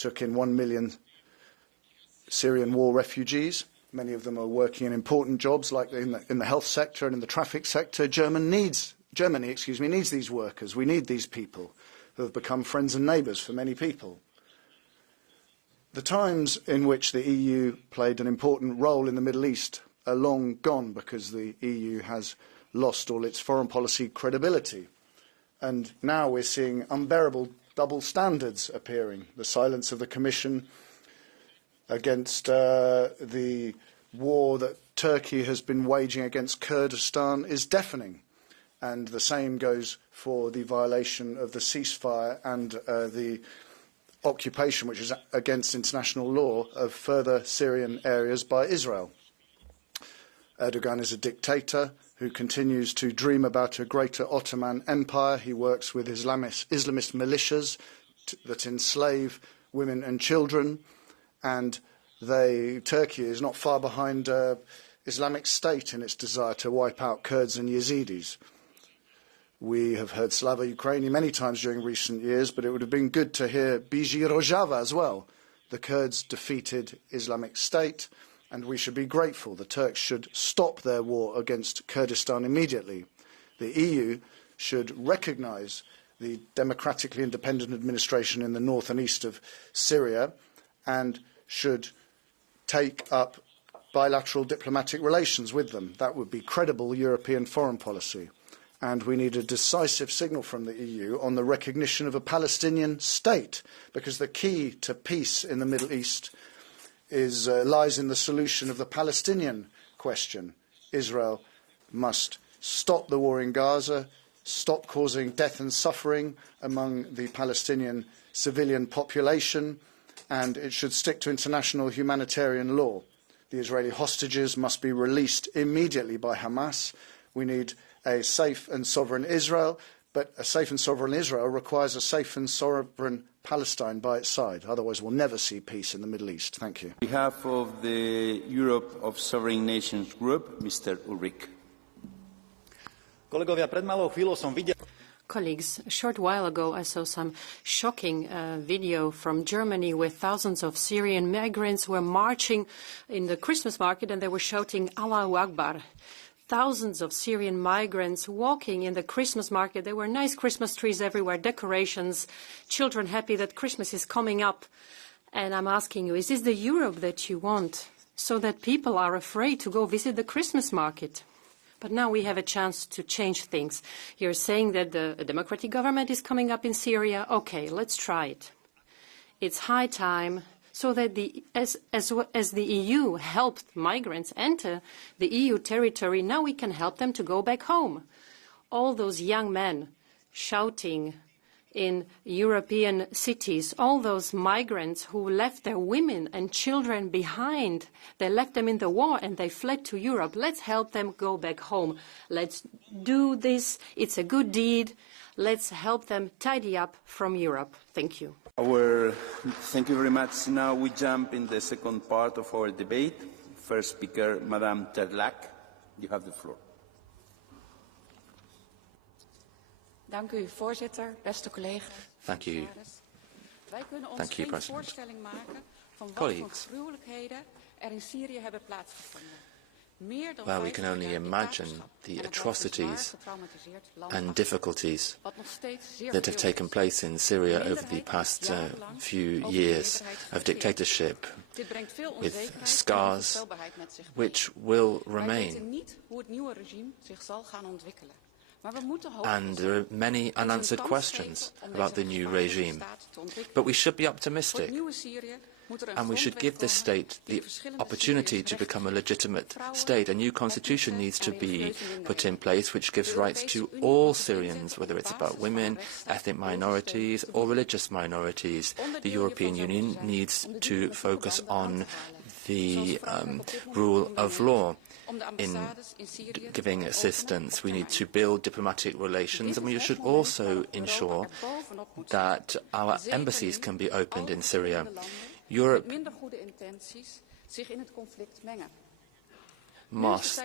took in 1 million Syrian war refugees. Many of them are working in important jobs like in the health sector and in the traffic sector. Germany needs these workers. We need these people who have become friends and neighbours for many people. The times in which the EU played an important role in the Middle East are long gone because the EU has lost all its foreign policy credibility. And now we're seeing unbearable double standards appearing. The silence of the Commission against the war that Turkey has been waging against Kurdistan is deafening. And the same goes for the violation of the ceasefire and the occupation, which is against international law, of further Syrian areas by Israel. Erdogan is a dictator who continues to dream about a greater Ottoman Empire. He works with Islamist militias that enslave women and children, and Turkey is not far behind Islamic State in its desire to wipe out Kurds and Yazidis. We have heard Slava Ukraini many times during recent years, but it would have been good to hear Biji Rojava as well. The Kurds defeated Islamic State, and we should be grateful. The Turks should stop their war against Kurdistan immediately. The EU should recognise the democratically independent administration in the north and east of Syria and should take up bilateral diplomatic relations with them. That would be credible European foreign policy. And we need a decisive signal from the EU on the recognition of a Palestinian state, because the key to peace in the Middle East lies in the solution of the Palestinian question. Israel must stop the war in Gaza, stop causing death and suffering among the Palestinian civilian population, and it should stick to international humanitarian law. The Israeli hostages must be released immediately by Hamas. We need a safe and sovereign Israel, but a safe and sovereign Israel requires a safe and sovereign Palestine by its side. Otherwise, we'll never see peace in the Middle East. Thank you. On behalf of the Europe of Sovereign Nations Group, Mr. Ulrich. Colleagues, a short while ago I saw some shocking video from Germany where thousands of Syrian migrants were marching in the Christmas market and they were shouting Allahu Akbar. Thousands of Syrian migrants walking in the Christmas market. There were nice Christmas trees everywhere, decorations, children happy that Christmas is coming up. And I'm asking you, is this the Europe that you want, so that people are afraid to go visit the Christmas market? But now we have a chance to change things. You're saying that a democratic government is coming up in Syria. Okay, let's try it. It's high time, so that as the EU helped migrants enter the EU territory, now we can help them to go back home. All those young men shouting in European cities, all those migrants who left their women and children behind, they left them in the war and they fled to Europe. Let's help them go back home. Let's do this. It's a good deed. Let's help them tidy up from Europe. Thank you. Thank you very much. Now we jump in the second part of our debate. First speaker, Madame Terlac. You have the floor. Dank u, voorzitter, beste collega's. Thank you. Wij kunnen ons geen voorstelling maken van wat voor gruwelijkheden er in Syrië hebben plaatsgevonden. Well, we can only imagine the atrocities and difficulties that have taken place in Syria over the past few years of dictatorship, with scars which will remain. And there are many unanswered questions about the new regime. But we should be optimistic, and we should give this state the opportunity to become a legitimate state. A new constitution needs to be put in place which gives rights to all Syrians, whether it's about women, ethnic minorities or religious minorities. The European Union needs to focus on the rule of law. In giving assistance, we need to build diplomatic relations, and we should also ensure that our embassies can be opened in Syria. Europe must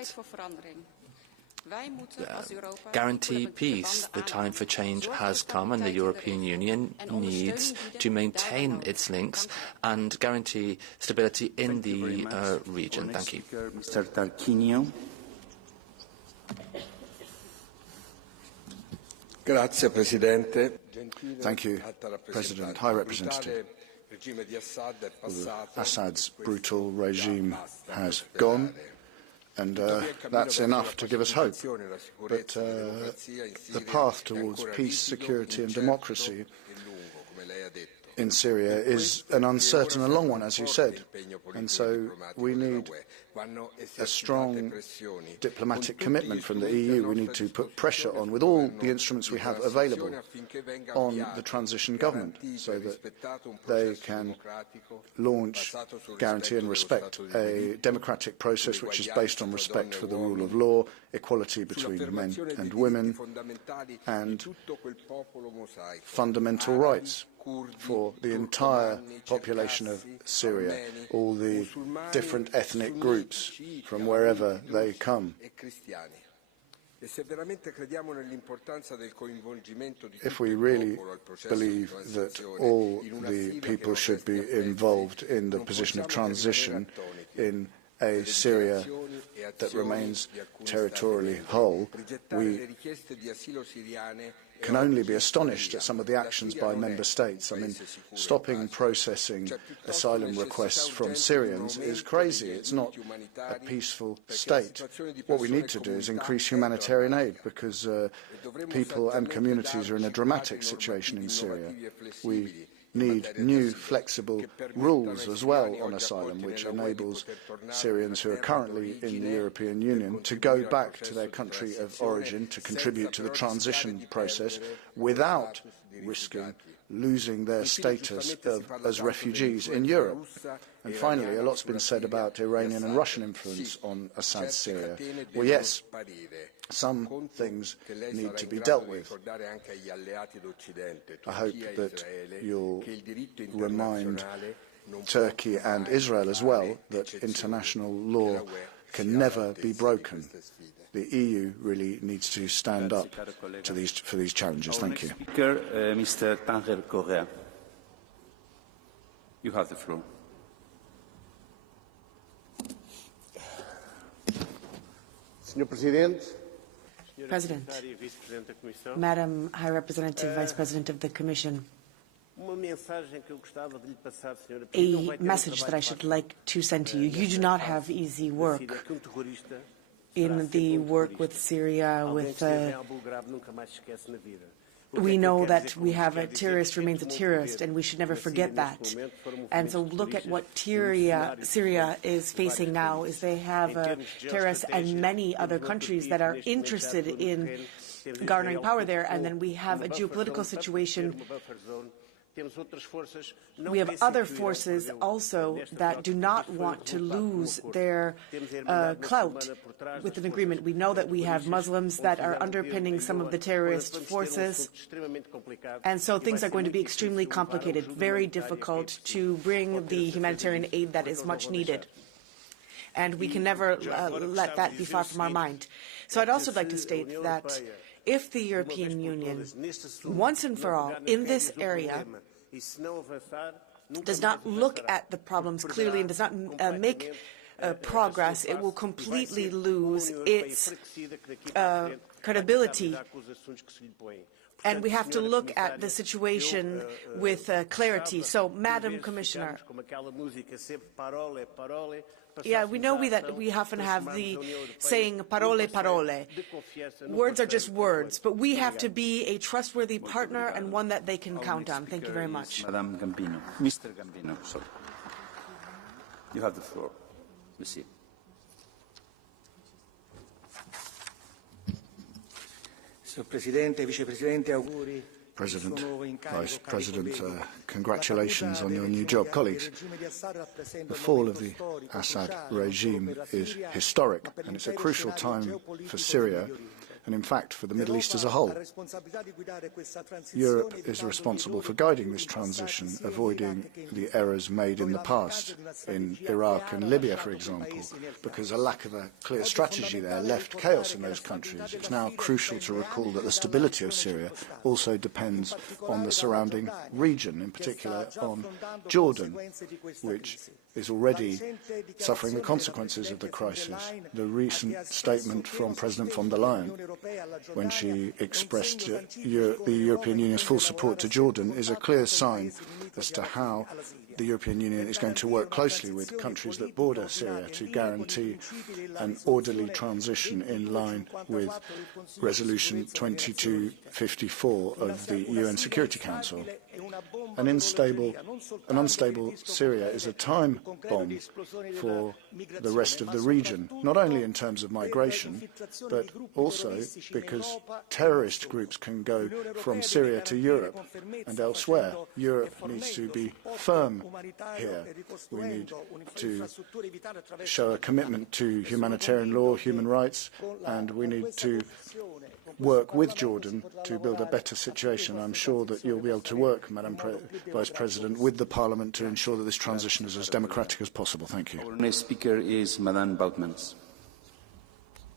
guarantee peace. The time for change has come, and the European Union needs to maintain its links and guarantee stability in the region. Thank you. Mr. Tarquinio. Thank you, President. High Representative. Assad's brutal regime has gone, and that's enough to give us hope. But the path towards peace, security and democracy in Syria is an uncertain and long one, as you said. And so we need a strong diplomatic commitment from the EU. We need to put pressure on, with all the instruments we have available, on the transition government so that they can launch, guarantee and respect a democratic process which is based on respect for the rule of law, equality between men and women, and fundamental rights for the entire population of Syria, all the different ethnic groups from wherever they come. If we really believe that all the people should be involved in the position of transition in a Syria that remains territorially whole, we can only be astonished at some of the actions by member states. I mean, stopping processing asylum requests from Syrians is crazy. It's not a peaceful state. What we need to do is increase humanitarian aid, because people and communities are in a dramatic situation in Syria. We need new flexible rules as well on asylum, which enables Syrians who are currently in the European Union to go back to their country of origin to contribute to the transition process without risking losing their status as refugees in Europe. And finally, a lot's been said about Iranian and Russian influence on Assad's Syria. Well, yes, some things need to be dealt with. I hope that you'll remind Turkey and Israel as well that international law can never be broken. The EU really needs to stand up to for these challenges. Thank you. Speaker, Mr. Tanger Correa. You have the floor. President, Madam High Representative, Vice President of the Commission, a message that I should like to send to you. You do not have easy work in the work with Syria, we know that we have a terrorist remains a terrorist, and we should never forget that. And so look at what Syria is facing now, is they have terrorists and many other countries that are interested in garnering power there, and then we have a geopolitical situation. We have other forces also that do not want to lose their clout with an agreement. We know that we have Muslims that are underpinning some of the terrorist forces, and so things are going to be extremely complicated, very difficult to bring the humanitarian aid that is much needed. And we can never let that be far from our mind. So I'd also like to state that if the European Union, once and for all, in this area, does not look at the problems clearly and does not make progress, it will completely lose its credibility. And we have to look at the situation with clarity. So, Madam Commissioner, yeah, we know that we often have the saying parole, parole. Words are just words, but we have to be a trustworthy partner and one that they can count on. Thank you very much. Madame Gambino. Mr. Gambino, sorry. You have the floor. Monsieur. Presidente, Vicepresidente, auguri. President, Vice President, congratulations on your new job. Colleagues, the fall of the Assad regime is historic, and it's a crucial time for Syria and in fact for the Middle East as a whole. Europe is responsible for guiding this transition, avoiding the errors made in the past, in Iraq and Libya, for example, because a lack of a clear strategy there left chaos in those countries. It's now crucial to recall that the stability of Syria also depends on the surrounding region, in particular on Jordan, which is already suffering the consequences of the crisis. The recent statement from President von der Leyen, when she expressed the European Union's full support to Jordan, is a clear sign as to how the European Union is going to work closely with countries that border Syria to guarantee an orderly transition in line with Resolution 2254 of the UN Security Council. An unstable Syria is a time bomb for the rest of the region, not only in terms of migration, but also because terrorist groups can go from Syria to Europe and elsewhere. Europe needs to be firm here. We need to show a commitment to humanitarian law, human rights, and we need to work with Jordan to build a better situation. I'm sure that you'll be able to work, Madam Vice President, with the Parliament to ensure that this transition is as democratic as possible. Thank you. Our next speaker is Madame Boutmans.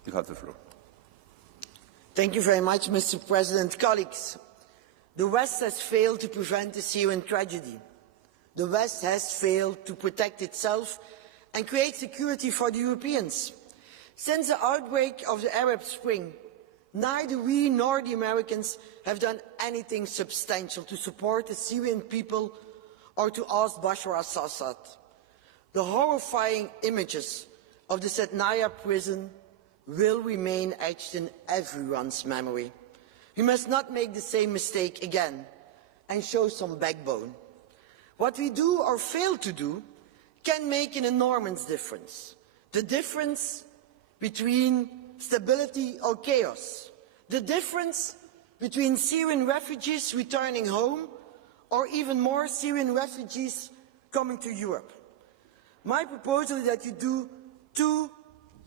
You have the floor. Thank you very much, Mr. President. Colleagues, the West has failed to prevent the Syrian tragedy. The West has failed to protect itself and create security for the Europeans. Since the outbreak of the Arab Spring, neither we nor the Americans have done anything substantial to support the Syrian people or to oust Bashar al-Assad. The horrifying images of the Sednaya prison will remain etched in everyone's memory. We must not make the same mistake again and show some backbone. What we do or fail to do can make an enormous difference. The difference between stability or chaos. The difference between Syrian refugees returning home or even more Syrian refugees coming to Europe. My proposal is that you do two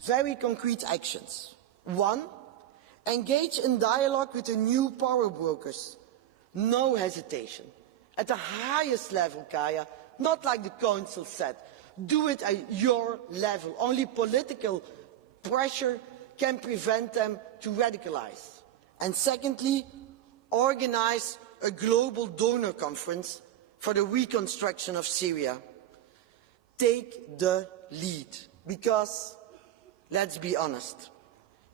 very concrete actions. One, engage in dialogue with the new power brokers. No hesitation. At the highest level, Kaya, not like the Council said. Do it at your level. Only political pressure can prevent them to radicalize. And secondly, organize a global donor conference for the reconstruction of Syria. Take the lead, because, let's be honest,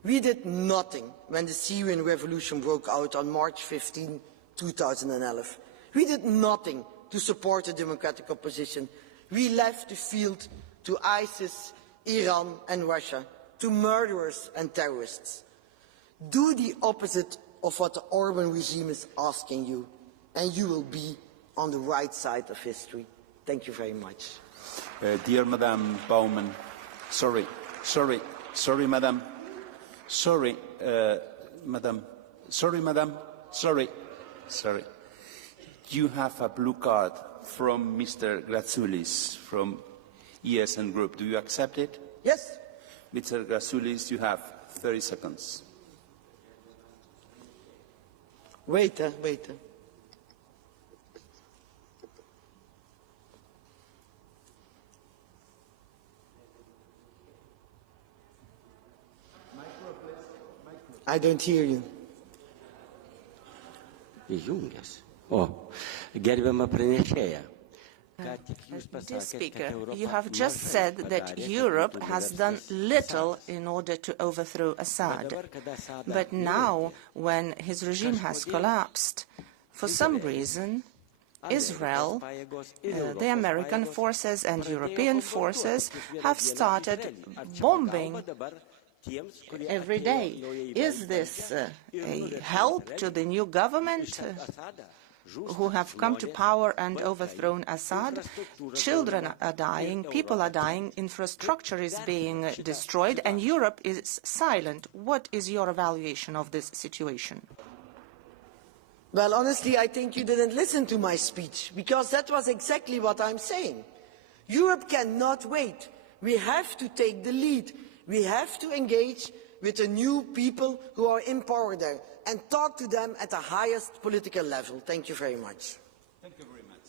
we did nothing when the Syrian revolution broke out on March 15, 2011. We did nothing to support the democratic opposition. We left the field to ISIS, Iran and Russia, to murderers and terrorists. Do the opposite of what the Orban regime is asking you, and you will be on the right side of history. Thank you very much. Dear Madame Baumann, sorry, Madam. You have a blue card from Mr. Gratsoulis from ESN Group. Do you accept it? Yes. Mr. Gratsoulis, you have 30 seconds. Wait. I don't hear you. Dear Speaker, you have just said that Europe has done little in order to overthrow Assad. But now, when his regime has collapsed, for some reason, Israel, the American forces and European forces have started bombing every day. Is this a help to the new government who have come to power and overthrown Assad? Children are dying, people are dying, infrastructure is being destroyed, and Europe is silent. What is your evaluation of this situation? Well, honestly, I think you didn't listen to my speech, because that was exactly what I'm saying. Europe cannot wait. We have to take the lead. We have to engage with the new people who are in power there and talk to them at the highest political level. Thank you very much. Thank you very much,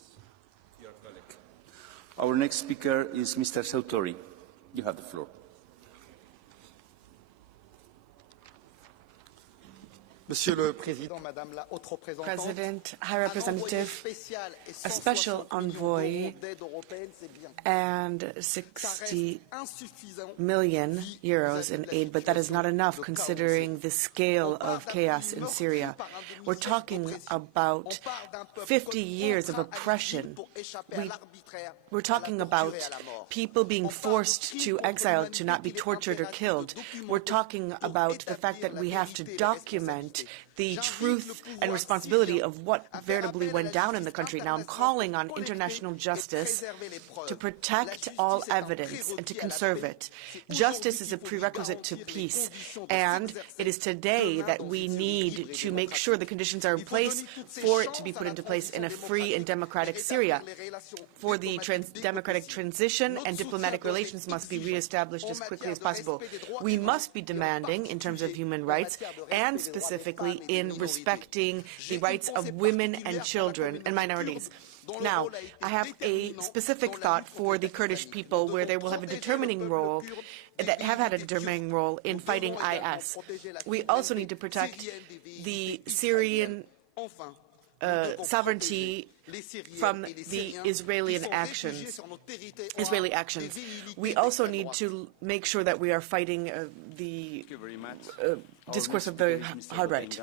your colleague. Our next speaker is Mr. Sautori. You have the floor. President, High Representative, a special envoy and 60 million euros in aid, but that is not enough considering the scale of chaos in Syria. We're talking about 50 years of oppression. We're talking about people being forced to exile to not be tortured or killed. We're talking about the fact that we have to document the truth and responsibility of what veritably went down in the country. Now I'm calling on international justice to protect all evidence and to conserve it. Justice is a prerequisite to peace, and it is today that we need to make sure the conditions are in place for it to be put into place in a free and democratic Syria. For the democratic transition, and diplomatic relations must be reestablished as quickly as possible. We must be demanding in terms of human rights and specifically in respecting the rights of women and children and minorities. Now, I have a specific thought for the Kurdish people where they will have a determining role, that have had a determining role in fighting IS. We also need to protect the Syrian sovereignty from the Israeli actions. We also need to make sure that we are fighting the discourse of the hard right.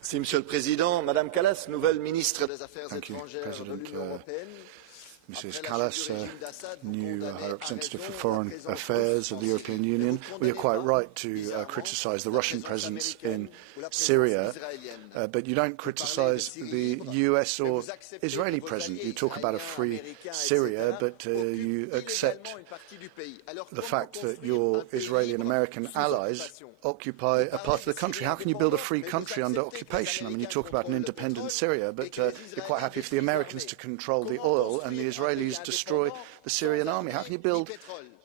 Merci, Monsieur le Président. Madame Kallas, nouvelle ministre des Affaires étrangères de l'Union européenne. Mrs. Kallas, new High Representative for Foreign Affairs of the European Union. Well, you're quite right to criticise the Russian presence in Syria, but you don't criticise the US or Israeli presence. You talk about a free Syria, but you accept the fact that your Israeli and American allies occupy a part of the country. How can you build a free country under occupation? I mean, you talk about an independent Syria, but you're quite happy for the Americans to control the oil and the Israelis destroy the Syrian army. How can you build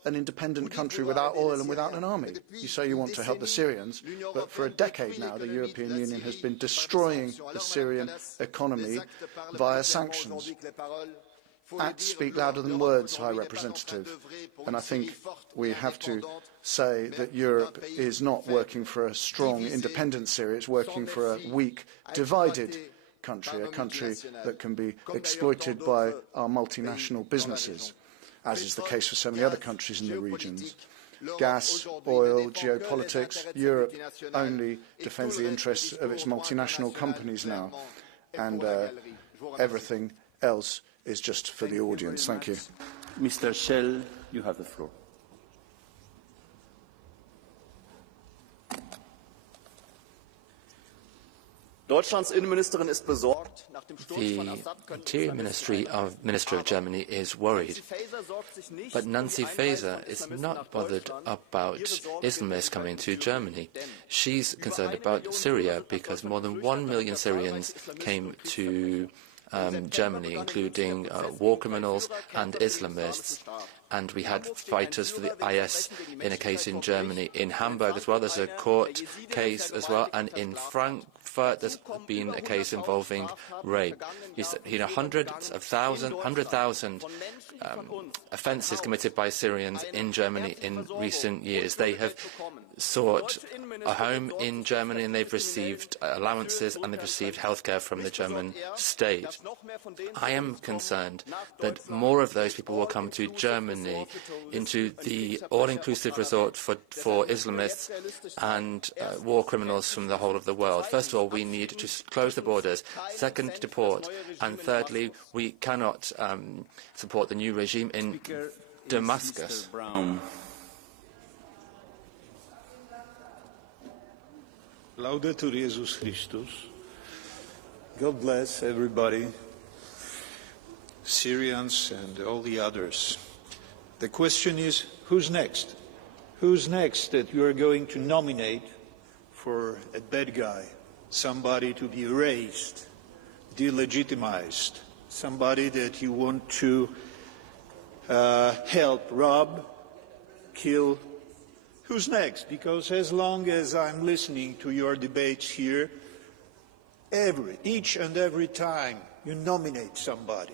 an independent country without oil and without an army? You say you want to help the Syrians, but for a decade now the European Union has been destroying the Syrian economy via sanctions. Acts speak louder than words, High Representative, and I think we have to say that Europe is not working for a strong, independent Syria, it's working for a weak, divided country, a country that can be exploited by our multinational businesses, as is the case for so many other countries in the regions. Gas, oil, geopolitics, Europe only defends the interests of its multinational companies now, and everything else is just for the audience. Thank you. Mr. Schell, you have the floor. Deutschlands Innenministerin ist besorgt. The Interior Minister of Germany is worried, but Nancy Faeser is not bothered about Islamists coming to Germany. She's concerned about Syria because more than 1 million Syrians came to Germany, including war criminals and Islamists. And we had fighters for the IS in a case in Germany. In Hamburg as well, there's a court case as well. And in Frankfurt, there's been a case involving rape. Hundred thousand offences committed by Syrians in Germany in recent years. They have sought a home in Germany and they've received allowances and they've received healthcare from the German state. I am concerned that more of those people will come to Germany, into the all-inclusive resort for Islamists and war criminals from the whole of the world. First of all, we need to close the borders. Second, deport. And thirdly, we cannot support the new regime in Damascus. Laudetur Jesus Christus. God bless everybody, Syrians and all the others. The question is, who's next? Who's next that you are going to nominate for a bad guy? Somebody to be erased, delegitimized, somebody that you want to help, rob, kill. Who's next? Because as long as I'm listening to your debates here, each and every time you nominate somebody,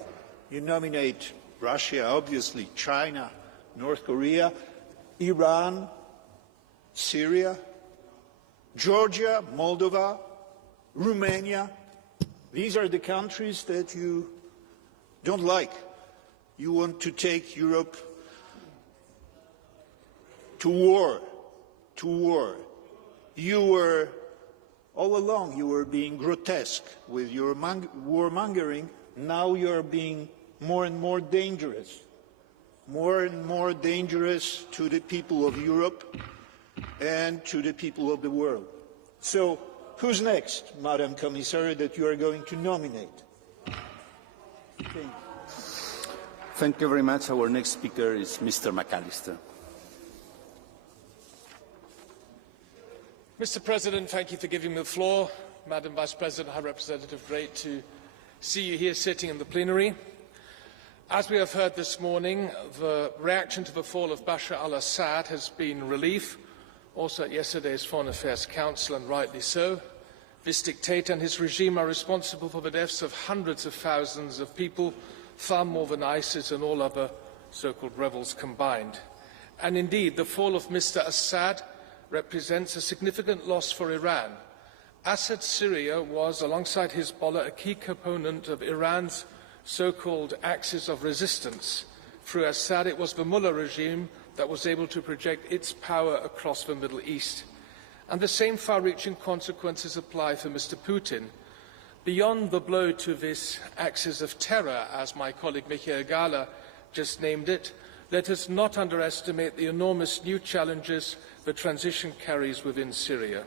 you nominate Russia, obviously, China, North Korea, Iran, Syria, Georgia, Moldova, Romania. These are the countries that you don't like. You want to take Europe to war, You were, all along, you were being grotesque with your warmongering. Now you're being more and more dangerous to the people of Europe and to the people of the world. So, who's next, Madam Commissar, that you are going to nominate? Thank you very much. Our next speaker is Mr. McAllister. Mr. President, thank you for giving me the floor. Madam Vice President, High Representative, great to see you here sitting in the plenary. As we have heard this morning, the reaction to the fall of Bashar al-Assad has been relief, also at yesterday's Foreign Affairs Council, and rightly so. This dictator and his regime are responsible for the deaths of hundreds of thousands of people, far more than ISIS and all other so-called rebels combined. And indeed, the fall of Mr. Assad represents a significant loss for Iran. Assad's Syria was, alongside Hezbollah, a key component of Iran's so-called axis of resistance. Through Assad, it was the Mullah regime that was able to project its power across the Middle East. And the same far-reaching consequences apply for Mr. Putin. Beyond the blow to this axis of terror, as my colleague Michael Gahler just named it, let us not underestimate the enormous new challenges the transition carries within Syria.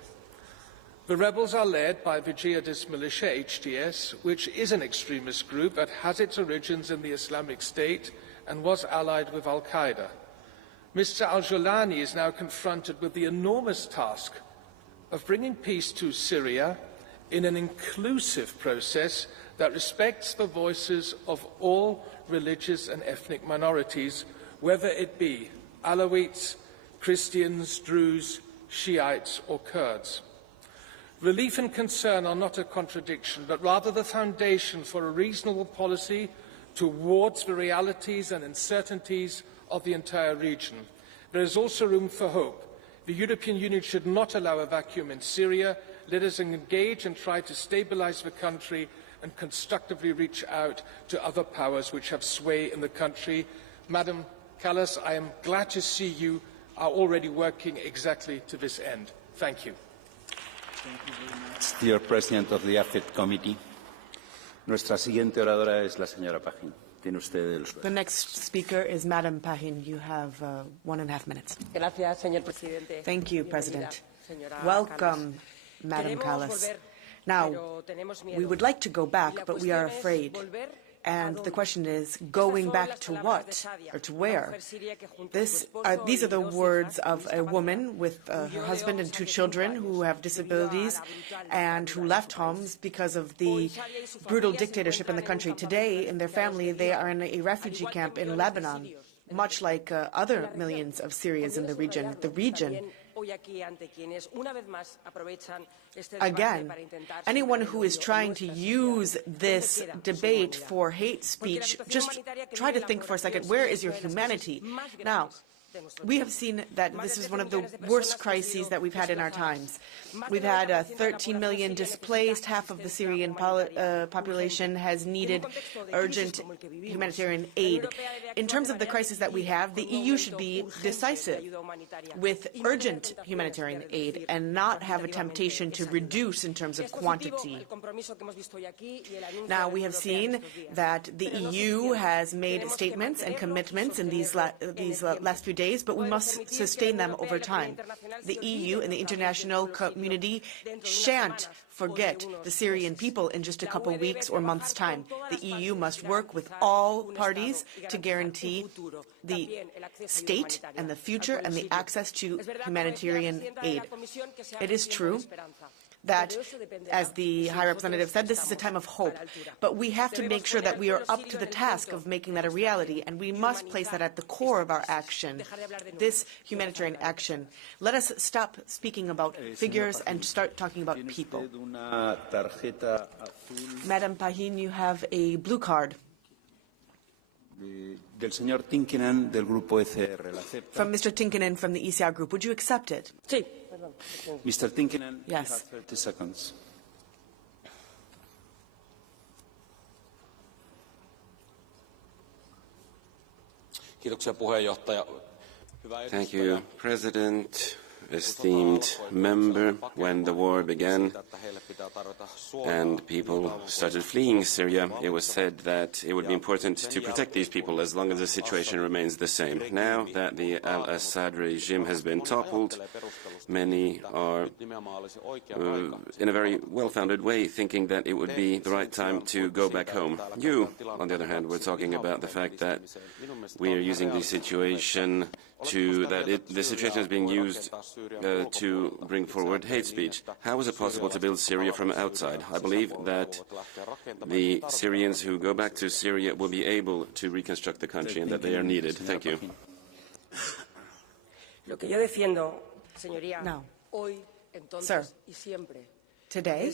The rebels are led by the jihadist militia, HTS, which is an extremist group that has its origins in the Islamic State and was allied with al-Qaeda. Mr. al-Jolani is now confronted with the enormous task of bringing peace to Syria in an inclusive process that respects the voices of all religious and ethnic minorities, whether it be Alawites, Christians, Druze, Shiites or Kurds. Relief and concern are not a contradiction, but rather the foundation for a reasonable policy towards the realities and uncertainties of the entire region. There is also room for hope. The European Union should not allow a vacuum in Syria. Let us engage and try to stabilize the country and constructively reach out to other powers which have sway in the country. Madam Kallas, I am glad to see you are already working exactly to this end. Thank you. Thank you very much. Dear President of the AFET Committee, nuestra siguiente oradora es la señora Pajín. Tiene usted el suelo. The next speaker is Madam Pajín. You have 1.5 minutes. Gracias, señor presidente. Thank you, President. Welcome, Madam Kallas. Now, we would like to go back, but we are afraid. And the question is, going back to what, or to where? These are the words of a woman with her husband and 2 children who have disabilities and who left homes because of the brutal dictatorship in the country. Today, in their family, they are in a refugee camp in Lebanon, much like other millions of Syrians in the region. Again, anyone who is trying to use this debate for hate speech, just try to think for a second, where is your humanity? Now, we have seen that this is one of the worst crises that we've had in our times. We've had 13 million displaced. Half of the Syrian population has needed urgent humanitarian aid. In terms of the crisis that we have, the EU should be decisive with urgent humanitarian aid and not have a temptation to reduce in terms of quantity. Now, we have seen that the EU has made statements and commitments in these last few days, but we must sustain them over time. The EU and the international community shan't forget the Syrian people in just a couple weeks or months' time. The EU must work with all parties to guarantee the state and the future and the access to humanitarian aid. It is true that, as the High Representative said, this is a time of hope. But we have to make sure that we are up to the task of making that a reality, and we must place that at the core of our action, this humanitarian action. Let us stop speaking about figures and start talking about people. Madam Pahin, you have a blue card. From Mr. Tinkinen from the ECR group. Would you accept it? Sí. Mr. Tinkinen, yes. You have 30 seconds. Thank you, President. Esteemed member, when the war began and people started fleeing Syria, it was said that it would be important to protect these people as long as the situation remains the same. Now that the al-Assad regime has been toppled, many are, in a very well-founded way, thinking that it would be the right time to go back home. You, on the other hand, were talking about the fact that we are using the situation the situation is being used to bring forward hate speech. How is it possible to build Syria from outside? I believe that the Syrians who go back to Syria will be able to reconstruct the country and that they are needed. Thank you. Now, sir, today,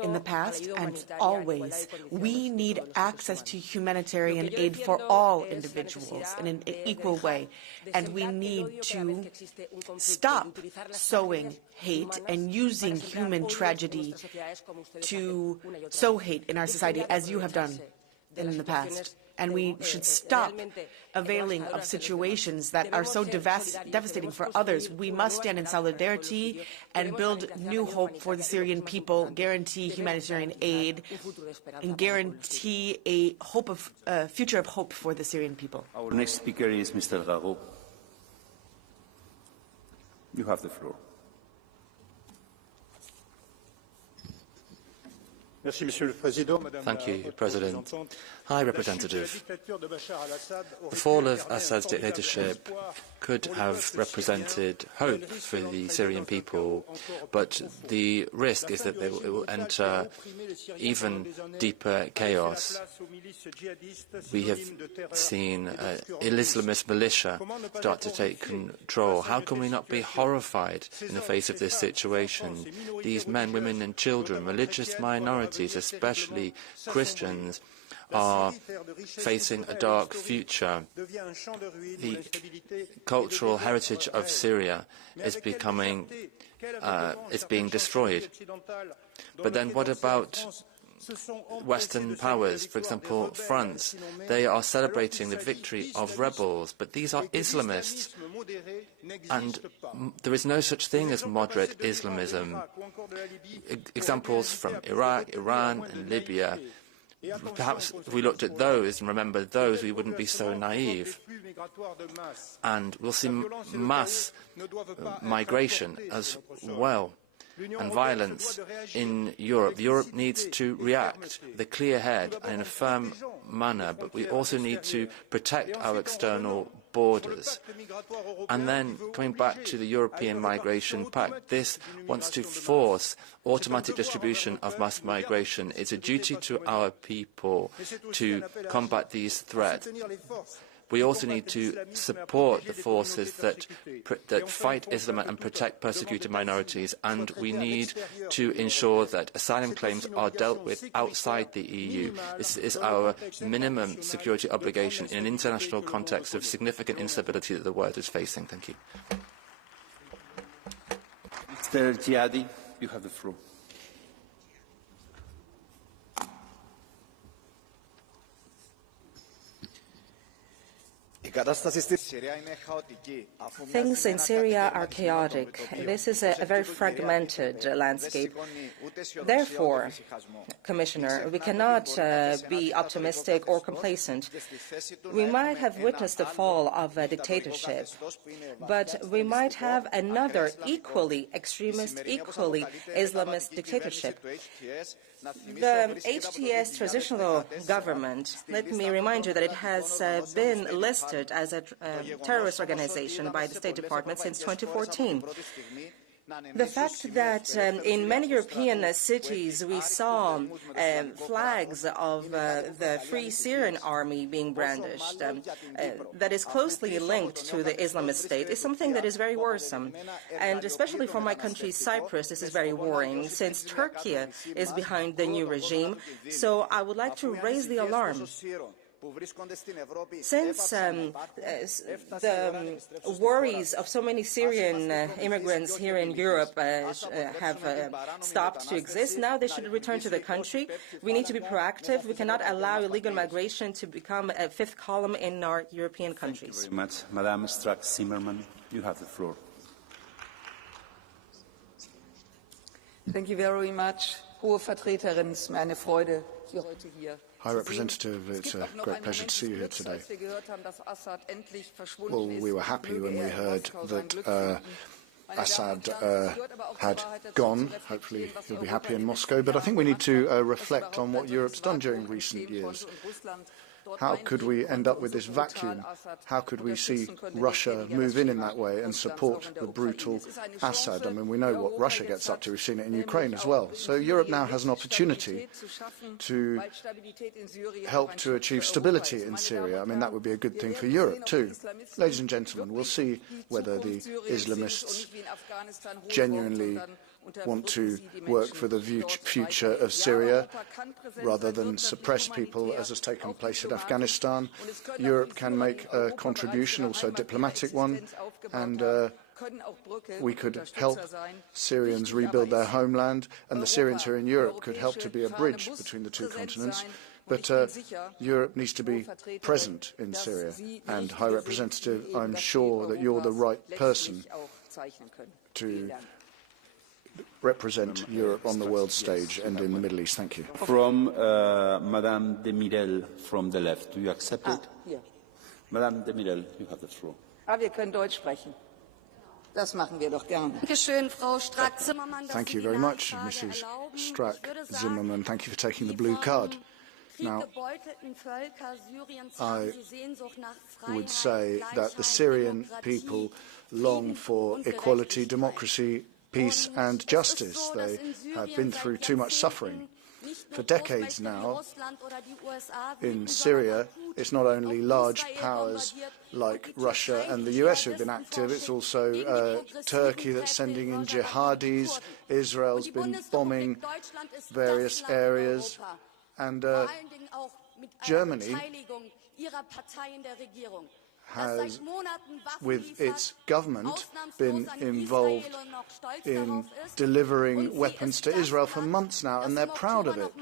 in the past, and always, we need access to humanitarian aid for all individuals in an equal way. And we need to stop sowing hate and using human tragedy to sow hate in our society, as you have done in the past. And we should stop availing of situations that are so devastating for others. We must stand in solidarity and build new hope for the Syrian people, guarantee humanitarian aid, and guarantee a future of hope for the Syrian people. Our next speaker is Mr. Rago. You have the floor. Thank you, President. High Representative, the fall of Assad's dictatorship could have represented hope for the Syrian people, but the risk is that it will enter even deeper chaos. We have seen Islamist militia start to take control. How can we not be horrified in the face of this situation? These men, women and children, religious minorities, especially Christians, are facing a dark future. The cultural heritage of Syria is being destroyed. But then what about Western powers, for example, France? They are celebrating the victory of rebels, but these are Islamists, and there is no such thing as moderate Islamism. Examples from Iraq, Iran, and Libya. Perhaps if we looked at those and remembered those, we wouldn't be so naive. And we'll see mass migration as well, and violence in Europe. Europe needs to react with a clear head and in a firm manner, but we also need to protect our external borders. And then, coming back to the European Migration Pact, this wants to force automatic distribution of mass migration. It's a duty to our people to combat these threats. We also need to support the forces that fight Islam and protect persecuted minorities, and we need to ensure that asylum claims are dealt with outside the EU. This is our minimum security obligation in an international context of significant instability that the world is facing. Thank you. Mr. Jihadi, you have the floor. Things in Syria are chaotic. This is a very fragmented landscape. Therefore, Commissioner, we cannot be optimistic or complacent. We might have witnessed the fall of a dictatorship, but we might have another equally extremist, equally Islamist dictatorship. The HTS transitional government, let me remind you that it has been listed as a terrorist organization by the State Department since 2014. The fact that in many European cities we saw flags of the Free Syrian Army being brandished, that is closely linked to the Islamist State, is something that is very worrisome. And especially for my country, Cyprus, this is very worrying, since Turkey is behind the new regime. So I would like to raise the alarm. Since the worries of so many Syrian immigrants here in Europe have stopped to exist, now they should return to the country. We need to be proactive. We cannot allow illegal migration to become a fifth column in our European countries. Thank you very much. Madame Strack-Zimmermann, you have the floor. Thank you very much. Hohe Vertreterin, es ist mir eine Freude, Sie heute hier. High Representative, it's a great pleasure to see you here today. Well, we were happy when we heard that Assad had gone. Hopefully he'll be happy in Moscow. But I think we need to reflect on what Europe's done during recent years. How could we end up with this vacuum? How could we see Russia move in that way and support the brutal Assad? I mean, we know what Russia gets up to. We've seen it in Ukraine as well. So Europe now has an opportunity to help to achieve stability in Syria. I mean, that would be a good thing for Europe too. Ladies and gentlemen, we'll see whether the Islamists genuinely want to work for the future of Syria rather than suppress people, as has taken place in Afghanistan. Europe can make a contribution, also a diplomatic one, and we could help Syrians rebuild their homeland, and the Syrians here in Europe could help to be a bridge between the two continents. But Europe needs to be present in Syria, and High Representative, I'm sure that you're the right person to represent Europe on the world stage and in the Middle East. Thank you. From Madame de Mirel from the left. Do you accept it? Hier. Madame de Mirel, you have the floor. Wir können Deutsch sprechen. Das machen wir doch gerne. Thank you very much, Mrs. Strack-Zimmermann. Thank you for taking the blue card. Now, I would say that the Syrian people long for equality, democracy, peace and justice. They have been through too much suffering. For decades now, in Syria, it's not only large powers like Russia and the US who have been active, it's also Turkey that's sending in jihadis, Israel's been bombing various areas, and Germany has, with its government, been involved in delivering weapons to Israel for months now, and they're proud of it.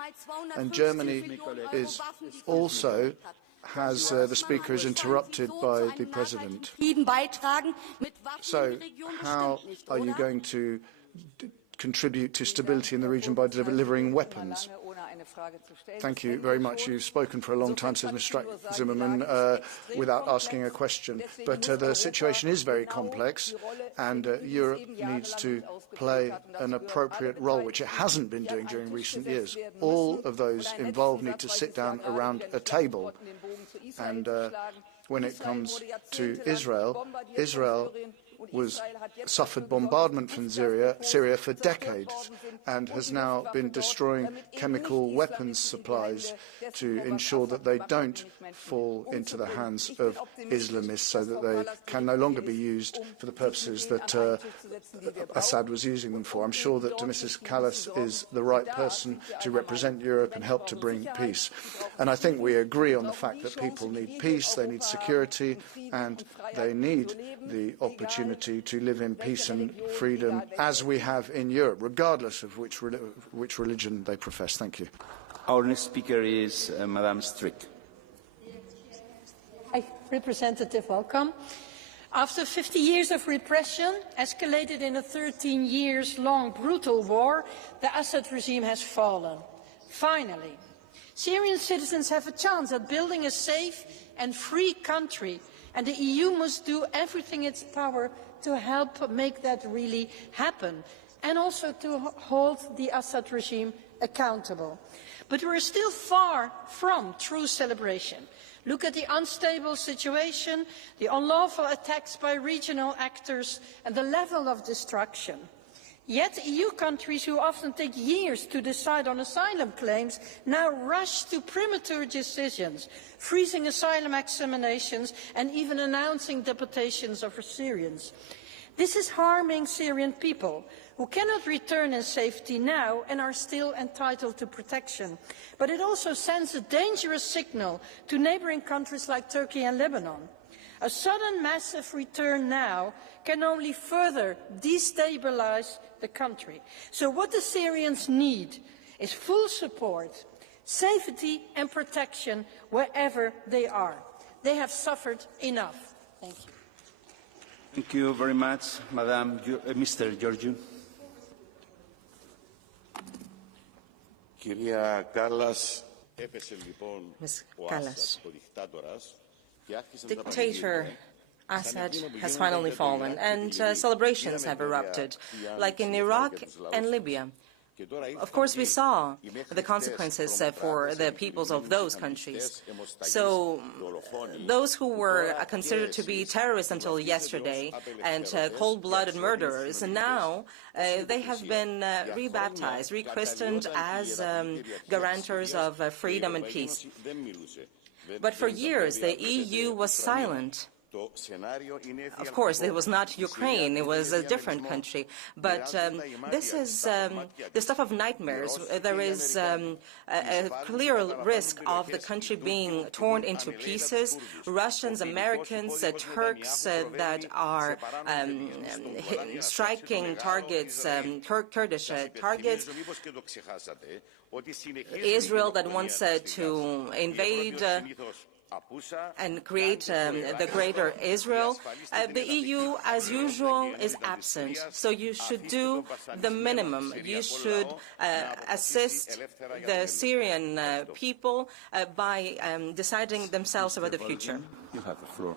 And Germany is also has the speaker is interrupted by the president. So how are you going to contribute to stability in the region by delivering weapons? Thank you very much. You've spoken for a long time, says Ms. Strack-Zimmermann, without asking a question. But the situation is very complex, and Europe needs to play an appropriate role, which it hasn't been doing during recent years. All of those involved need to sit down around a table. And when it comes to Israel, Israel suffered bombardment from Syria for decades and has now been destroying chemical weapons supplies to ensure that they don't fall into the hands of Islamists, so that they can no longer be used for the purposes that Assad was using them for. I'm sure that Mrs. Kallas is the right person to represent Europe and help to bring peace. And I think we agree on the fact that people need peace, they need security, and they need the opportunity to live in peace and freedom as we have in Europe, regardless of which religion they profess. Thank you. Our next speaker is Madame Strick. Hi, Representative, welcome. After 50 years of repression, escalated in a 13-year-long brutal war, the Assad regime has fallen. Finally, Syrian citizens have a chance at building a safe and free country, and the EU must do everything in its power to help make that really happen, and also to hold the Assad regime accountable. But we're still far from true celebration. Look at the unstable situation, the unlawful attacks by regional actors, and the level of destruction. Yet EU countries who often take years to decide on asylum claims now rush to premature decisions, freezing asylum examinations and even announcing deportations of Syrians. This is harming Syrian people who cannot return in safety now and are still entitled to protection. But it also sends a dangerous signal to neighbouring countries like Turkey and Lebanon. A sudden massive return now can only further destabilise the country. So what the Syrians need is full support, safety and protection wherever they are. They have suffered enough. Thank you. Thank you very much, Madam. Mr. Georgiou. Ms. Callas. Dictator Assad has finally fallen, and celebrations have erupted, like in Iraq and Libya. Of course, we saw the consequences for the peoples of those countries. So those who were considered to be terrorists until yesterday and cold-blooded murderers, now they have been rebaptized, rechristened as guarantors of freedom and peace. But for years, the EU was silent. Of course, it was not Ukraine, it was a different country. But this is the stuff of nightmares. There is a clear risk of the country being torn into pieces. Russians, Americans, Turks that are striking targets, Kurdish targets. Israel that wants to invade and create the greater Israel. The EU, as usual, is absent. So you should do the minimum. You should assist the Syrian people by deciding themselves about the future. You have the floor.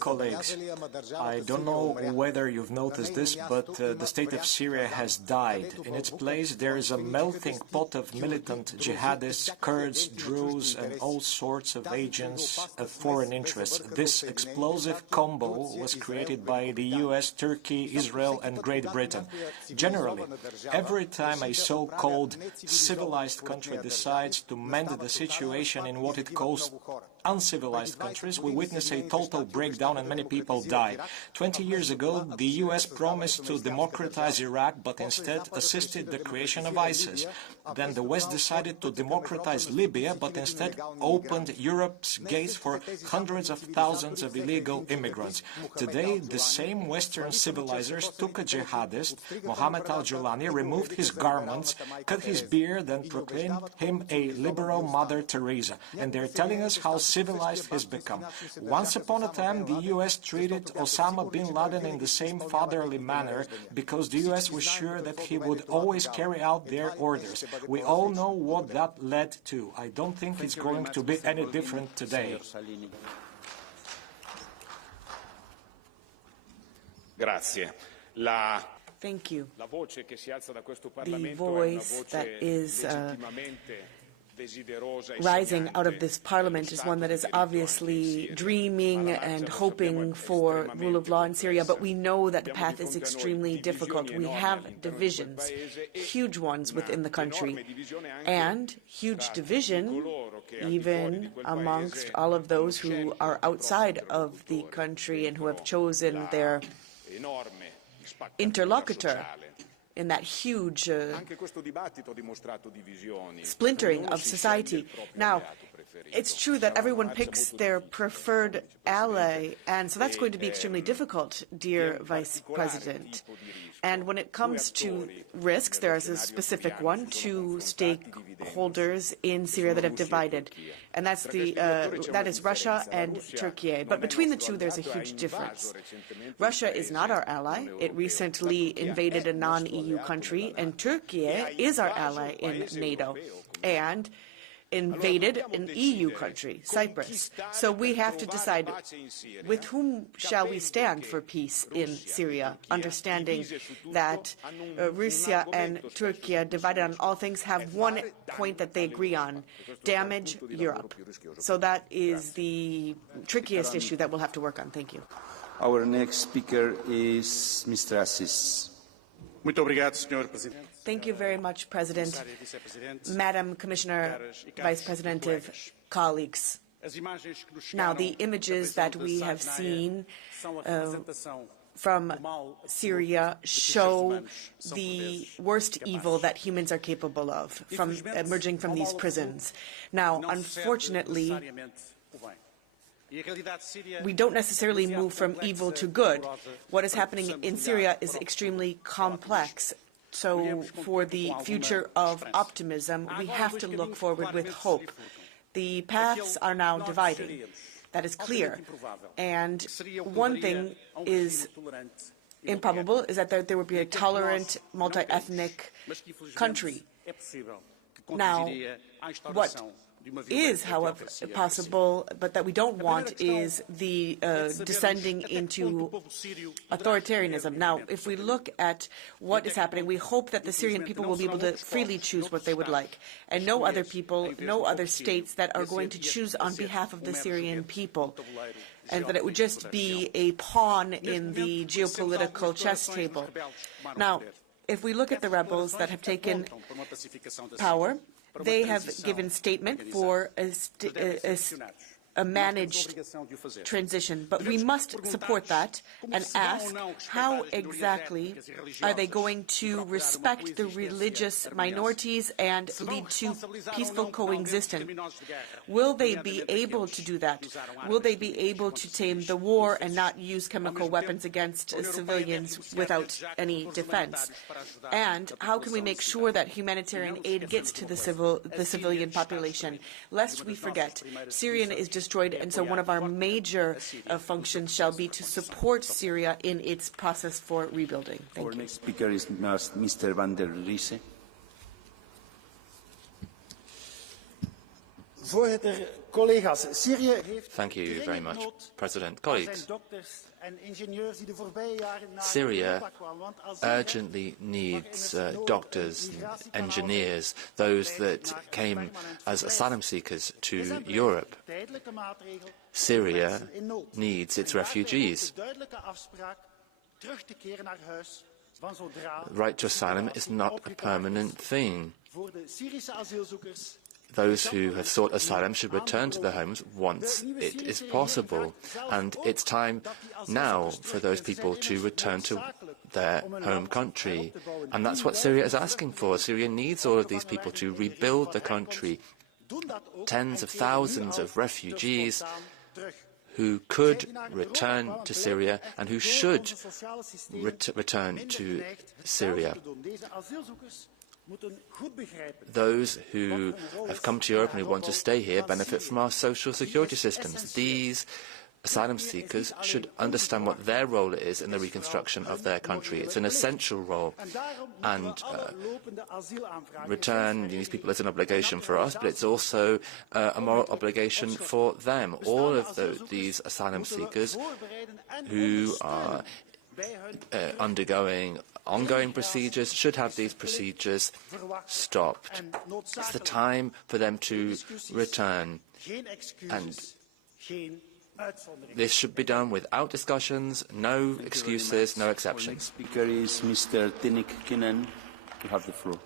Colleagues, I don't know whether you've noticed this, but the state of Syria has died. In its place, there is a melting pot of militant jihadists, Kurds, Druze, and all sorts of agents of foreign interests. This explosive combo was created by the US, Turkey, Israel, and Great Britain. Generally, every time a so-called civilized country decides to mend the situation in what it calls uncivilized countries, we witness a total breakdown and many people die. 20 years ago, the US promised to democratize Iraq, but instead assisted the creation of ISIS. Then the West decided to democratize Libya, but instead opened Europe's gates for hundreds of thousands of illegal immigrants. Today, the same Western civilizers took a jihadist, Mohammed al-Julani, removed his garments, cut his beard, and proclaimed him a liberal Mother Teresa. And they're telling us how civilized he's become. Once upon a time, the US treated Osama bin Laden in the same fatherly manner because the US was sure that he would always carry out their orders. We all know what that led to. I don't think it's going to be any different today. Thank you. The voice that is rising out of this parliament is one that is obviously dreaming and hoping for rule of law in Syria, but we know that the path is extremely difficult. We have divisions, huge ones within the country, and huge division even amongst all of those who are outside of the country and who have chosen their interlocutor in that huge splintering of society. Now, it's true that everyone picks their preferred ally, and so that's going to be extremely difficult, dear Vice President. And when it comes to risks, there is a specific one, two stakeholders in Syria that have divided, and that's that is Russia and Turkey. But between the two, there's a huge difference. Russia is not our ally. It recently invaded a non-EU country, and Turkey is our ally in NATO. And invaded an EU country, Cyprus. So we have to decide with whom shall we stand for peace in Syria, understanding that Russia and Turkey, divided on all things, have one point that they agree on: damage Europe. So that is the trickiest issue that we'll have to work on. Thank you. Our next speaker is Mr. Assis. Thank you very much, President. Madam Commissioner, Vice President, colleagues. Now, the images that we have seen from Syria show the worst evil that humans are capable of, from emerging from these prisons. Now, unfortunately, we don't necessarily move from evil to good. What is happening in Syria is extremely complex. So for the future of optimism, we have to look forward with hope. The paths are now dividing. That is clear. And one thing is improbable, is that there would be a tolerant, multi-ethnic country. Now, what is, however, possible, but that we don't want, is the descending into authoritarianism. Now, if we look at what is happening, we hope that the Syrian people will be able to freely choose what they would like, and no other people, no other states that are going to choose on behalf of the Syrian people, and that it would just be a pawn in the geopolitical chess table. Now, if we look at the rebels that have taken power, they have given statement for a managed transition, but we must support that and ask, how exactly are they going to respect the religious minorities and lead to peaceful coexistence? Will they be able to do that? Will they be able to tame the war and not use chemical weapons against civilians without any defense? And how can we make sure that humanitarian aid gets to the civilian population? Lest we forget, Syria is destroyed, and so one of our major functions shall be to support Syria in its process for rebuilding. Thank you. Our next speaker is Mr. van der Riese. Thank you very much, President. Colleagues, Syria urgently needs doctors, engineers, those that came as asylum seekers to Europe. Syria needs its refugees. Right to asylum is not a permanent thing. Those who have sought asylum should return to their homes once it is possible. And it's time now for those people to return to their home country. And that's what Syria is asking for. Syria needs all of these people to rebuild the country. Tens of thousands of refugees who could return to Syria and who should return to Syria. Those who have come to Europe and who want to stay here benefit from our social security systems. These asylum seekers should understand what their role is in the reconstruction of their country. It's an essential role, and return these people is an obligation for us, but it's also a moral obligation for them. All of these asylum seekers who are undergoing ongoing procedures should have these procedures stopped. It's the time for them to return, and this should be done without discussions, no excuses, no exceptions. Next speaker is Mr. Tinnik Kinen. You have the floor.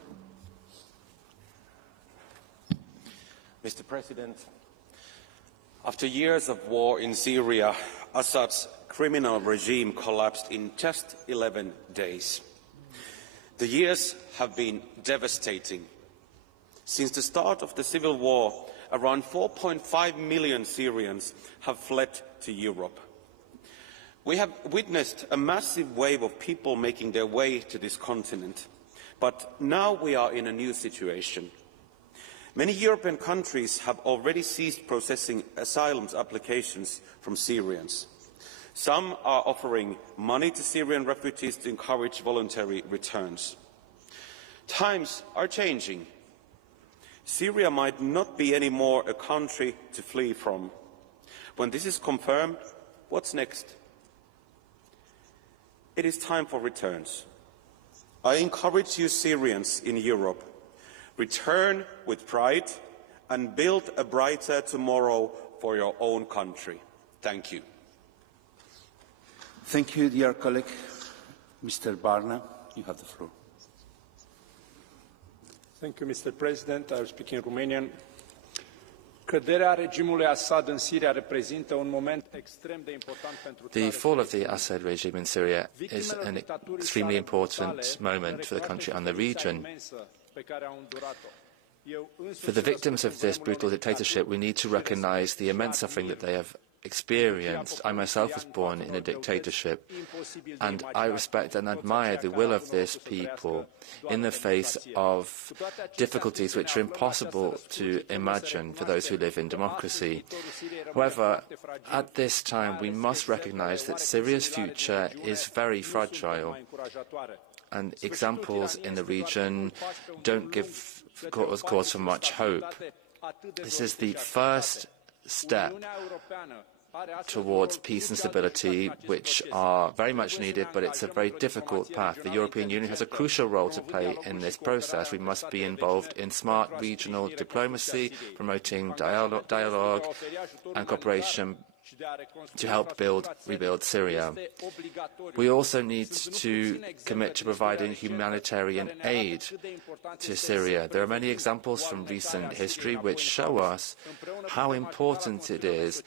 Mr. President, after years of war in Syria, Assad's criminal regime collapsed in just 11 days. The years have been devastating. Since the start of the civil war, around 4.5 million Syrians have fled to Europe. We have witnessed a massive wave of people making their way to this continent, but now we are in a new situation. Many European countries have already ceased processing asylum applications from Syrians. Some are offering money to Syrian refugees to encourage voluntary returns. Times are changing. Syria might not be anymore a country to flee from. When this is confirmed, what's next? It is time for returns. I encourage you Syrians in Europe, return with pride and build a brighter tomorrow for your own country. Thank you. Thank you, dear colleague. Mr. Barna, you have the floor. Thank you, Mr. President. I will speak in Romanian. Căderea regimului Assad în Siria reprezintă un moment extrem de important pentru The fall of the Assad regime in Syria is an extremely important moment for the country and the region. For the victims of this brutal dictatorship, we need to recognize the immense suffering that they have experienced. I myself was born in a dictatorship, and I respect and admire the will of this people in the face of difficulties which are impossible to imagine for those who live in democracy. However, at this time, we must recognize that Syria's future is very fragile, and examples in the region don't give cause for much hope. This is the first step towards peace and stability, which are very much needed, but it's a very difficult path. The European Union has a crucial role to play in this process. We must be involved in smart regional diplomacy, promoting dialogue and cooperation to help rebuild Syria. We also need to commit to providing humanitarian aid to Syria. There are many examples from recent history which show us how important it is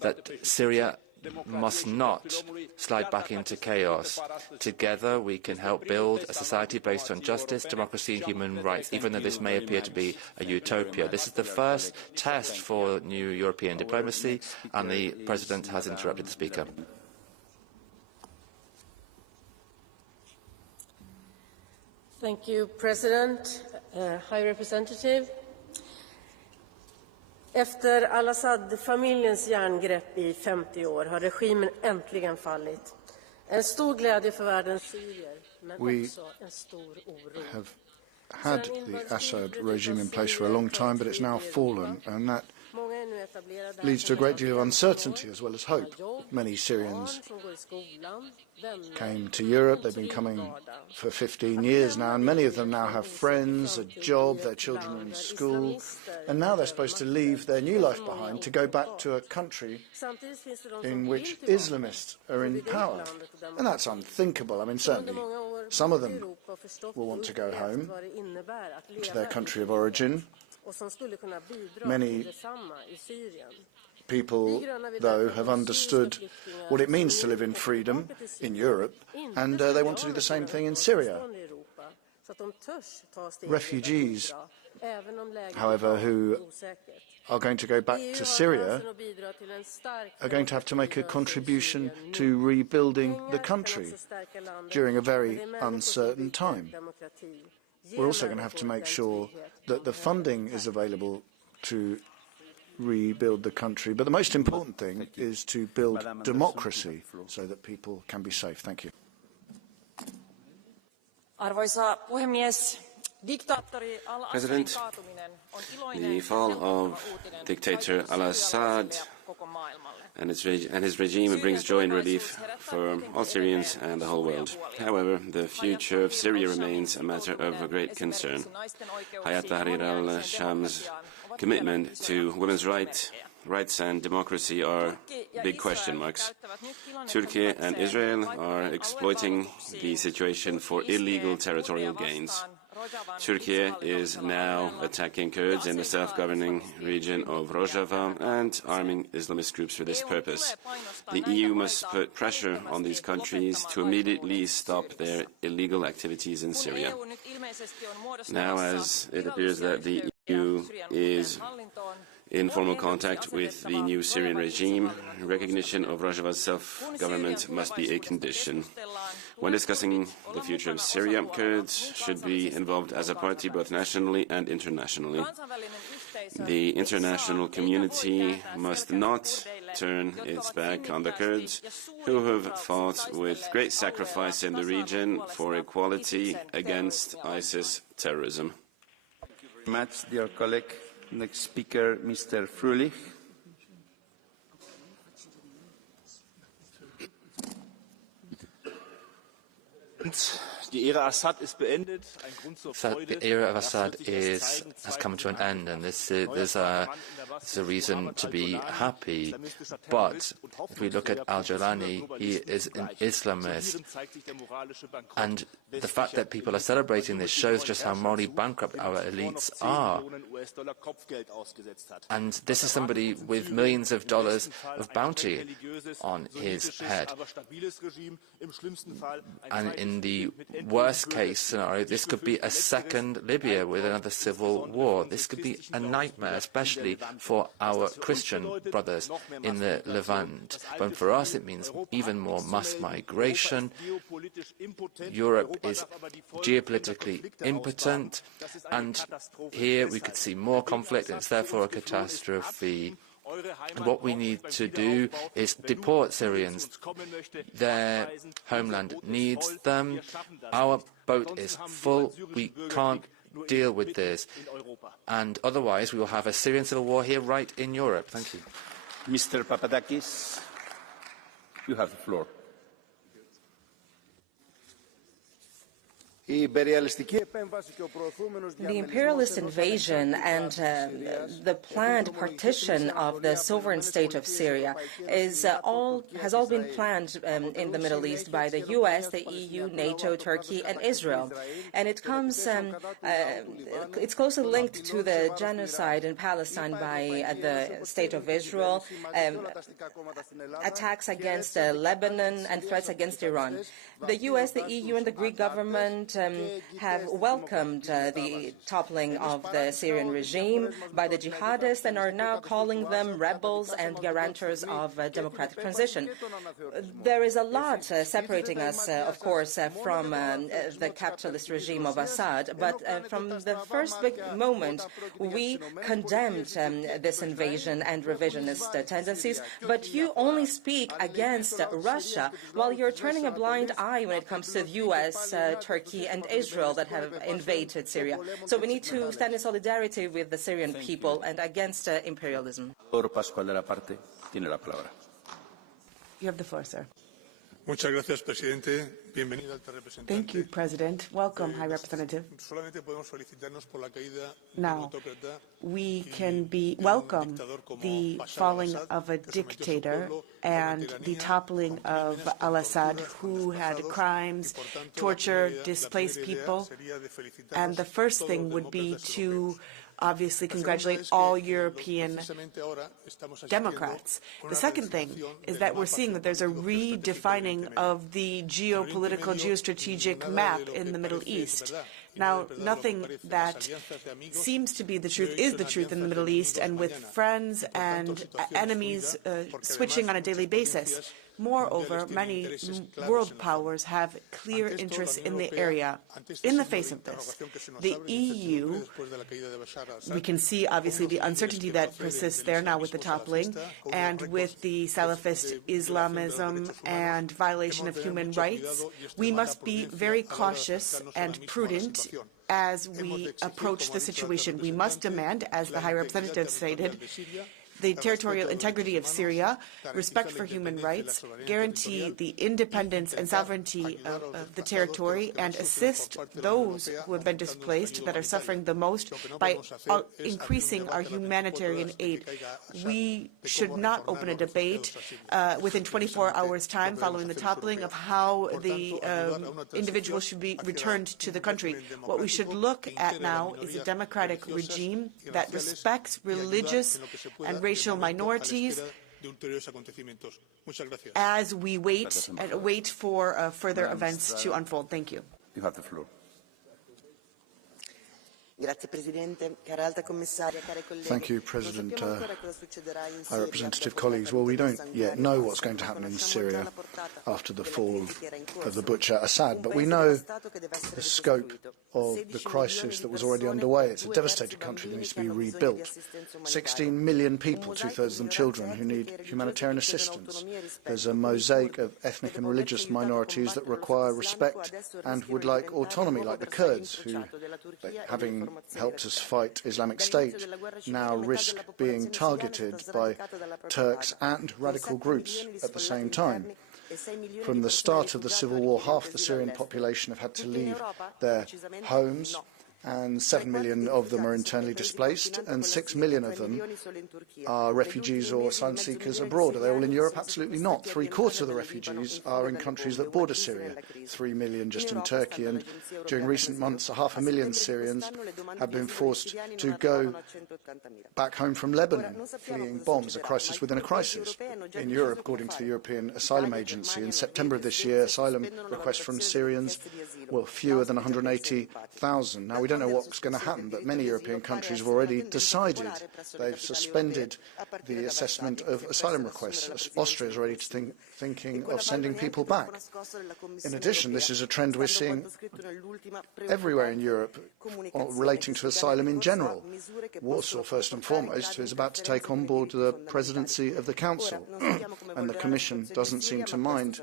that Syria must not slide back into chaos. Together we can help build a society based on justice, democracy and human rights, even though this may appear to be a utopia. This is the first test for new European diplomacy, and the President has interrupted the Speaker. Thank you, President, High Representative. Efter al-Assad-familjens järngrepp I 50 år har regimen äntligen fallit. En stor glädje för världens syrier, men också en stor oro. Have had the Assad regime in place for a long time, but it's now fallen, and that leads to a great deal of uncertainty as well as hope. Many Syrians came to Europe. They've been coming for 15 years now, and many of them now have friends, a job, their children are in school, and now they're supposed to leave their new life behind to go back to a country in which Islamists are in power. And that's unthinkable. I mean, certainly some of them will want to go home to their country of origin. Many people, though, have understood what it means to live in freedom in Europe, and they want to do the same thing in Syria. Refugees, however, who are going to go back to Syria are going to have to make a contribution to rebuilding the country during a very uncertain time. We're also going to have to make sure that the funding is available to rebuild the country. But the most important thing is to build democracy so that people can be safe. Thank you. Arvoisa puhemies, President, the fall of dictator al-Assad and his regime brings joy and relief for all Syrians and the whole world. However, the future of Syria remains a matter of great concern. Hay'at Tahrir al-Sham's commitment to women's rights and democracy are big question marks. Turkey and Israel are exploiting the situation for illegal territorial gains. Turkey is now attacking Kurds in the self-governing region of Rojava and arming Islamist groups for this purpose. The EU must put pressure on these countries to immediately stop their illegal activities in Syria. Now, as it appears that the EU is in formal contact with the new Syrian regime, recognition of Rojava's self-government must be a condition. When discussing the future of Syria, Kurds should be involved as a party both nationally and internationally. The international community must not turn its back on the Kurds, who have fought with great sacrifice in the region for equality against ISIS terrorism. Much, dear colleague. Next speaker, Mr. Fröhlich. The era of Assad has come to an end, and there's a reason to be happy. But if we look at al-Jolani, he is an Islamist, and the fact that people are celebrating this shows just how morally bankrupt our elites are. And this is somebody with millions of dollars of bounty on his head. And in the worst case scenario, this could be a second Libya with another civil war. This could be a nightmare, especially for our Christian brothers in the Levant. But for us, it means even more mass migration. Europe is geopolitically impotent, and here we could see more conflict, and it's therefore a catastrophe. And what we need to do is deport Syrians. Their homeland needs them. Our boat is full. We can't deal with this. And otherwise, we will have a Syrian civil war here right in Europe. Thank you. Mr. Papadakis, you have the floor. The imperialist invasion and the planned partition of the sovereign state of Syria has all been planned in the Middle East by the US, the EU, NATO, Turkey, and Israel. And it comes, it's closely linked to the genocide in Palestine by the State of Israel, attacks against Lebanon, and threats against Iran. The US, the EU, and the Greek government have welcomed the toppling of the Syrian regime by the jihadists and are now calling them rebels and guarantors of democratic transition. There is a lot separating us, of course, from the capitalist regime of Assad, but from the first big moment, we condemned this invasion and revisionist tendencies, but you only speak against Russia while you're turning a blind eye when it comes to the US, Turkey, and Israel that have invaded Syria. So we need to stand in solidarity with the Syrian people and against imperialism. You have the floor, sir. Thank you, President. Welcome, High Representative. Now, we can welcome the falling of a dictator and the toppling of al-Assad, who had crimes, torture, displaced people. And the first thing would be to obviously congratulate all European Democrats. The second thing is that we're seeing that there's a redefining of the geopolitical, geostrategic map in the Middle East. Now, nothing that seems to be the truth is the truth in the Middle East, and with friends and enemies switching on a daily basis. Moreover, many world powers have clear interests in the area. In the face of this, the EU, we can see obviously the uncertainty that persists there now with the toppling and with the Salafist Islamism and violation of human rights. We must be very cautious and prudent as we approach the situation. We must demand, as the High Representative stated, the territorial integrity of Syria, respect for human rights, guarantee the independence and sovereignty of the territory, and assist those who have been displaced that are suffering the most by increasing our humanitarian aid. We should not open a debate within 24 hours' time following the toppling of how the individual should be returned to the country. What we should look at now is a democratic regime that respects religious and racial minorities as we wait for further events to unfold. Thank you. You have the floor. Thank you, President. High Representative, colleagues. Well, we don't yet know what's going to happen in Syria after the fall of the butcher Assad, but we know the scope of the crisis that was already underway. It's a devastated country that needs to be rebuilt. 16 million people, two-thirds of them children, who need humanitarian assistance. There's a mosaic of ethnic and religious minorities that require respect and would like autonomy, like the Kurds, who, having helped us fight Islamic State now risk being targeted by Turks and radical groups at the same time. From the start of the civil war, half the Syrian population have had to leave their homes, and 7 million of them are internally displaced, and 6 million of them are refugees or asylum seekers abroad. Are they all in Europe? Absolutely not. 3/4 of the refugees are in countries that border Syria, 3 million just in Turkey, and during recent months, 500,000 Syrians have been forced to go back home from Lebanon, fleeing bombs, a crisis within a crisis. In Europe, according to the European Asylum Agency, in September of this year, asylum requests from Syrians were fewer than 180,000. Now, we don't know what's going to happen, but many European countries have already decided. They've suspended the assessment of asylum requests. Austria is already thinking of sending people back. In addition, this is a trend we're seeing everywhere in Europe relating to asylum in general. Warsaw, first and foremost, is about to take on board the presidency of the Council, and the Commission doesn't seem to mind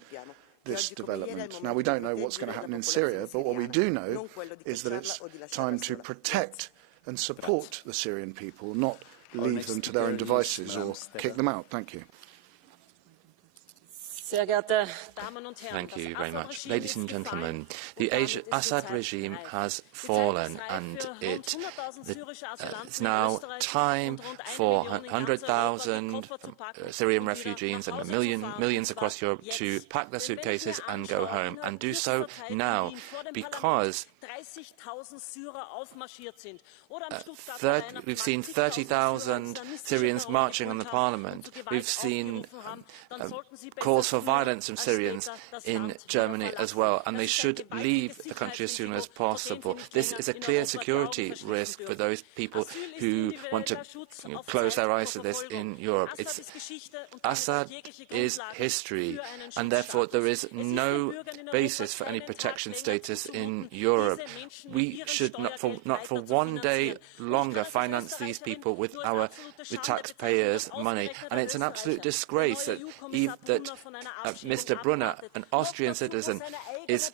this development. Now, we don't know what's going to happen in Syria, but what we do know is that it's time to protect and support the Syrian people, not leave them to their own devices or kick them out. Thank you. Thank you very much. Ladies and gentlemen, the Assad regime has fallen, and it's now time for 100,000 Syrian refugees and millions across Europe to pack their suitcases and go home, and do so now, because we've seen 30,000 Syrians marching on the parliament. We've seen calls for violence from Syrians in Germany as well, and they should leave the country as soon as possible. This is a clear security risk for those people who want to close their eyes to this in Europe. Assad is history, and therefore there is no basis for any protection status in Europe. We should not for one day longer finance these people with taxpayers' money, and it's an absolute disgrace that Mr. Brunner, an Austrian citizen, is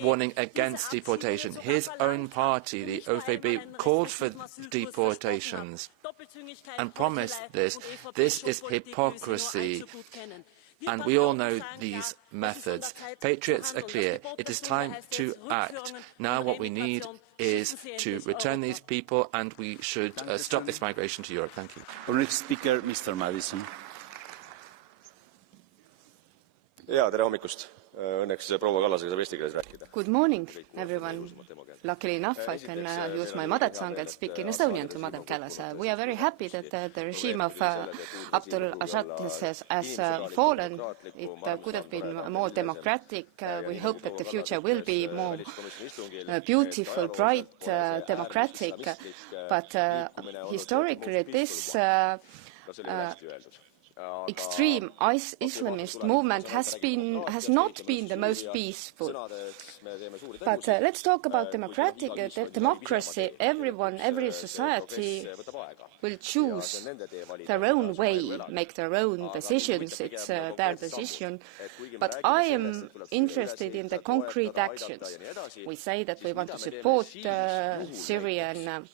warning against deportation. His own party, the ÖVP, called for deportations and promised this. This is hypocrisy. And we all know these methods. Patriots are clear. It is time to act. Now what we need is to return these people, and we should stop this migration to Europe. Thank you. Our next speaker, Mr. Madison. Tere hommikust. Õnneks proua Kallasega saab eesti keeles rääkida. Good morning, everyone. Luckily enough, I can use my mother tongue and speak in Estonian to Madam Kallas. We are very happy that the regime of al-Assad has fallen. It could have been more democratic. We hope that the future will be more beautiful, bright, democratic. But historically, this extreme Islamist movement has not been the most peaceful. But let's talk about democracy. Every society will choose their own way, make their own decisions. It's their decision. But I am interested in the concrete actions. We say that we want to support Syrian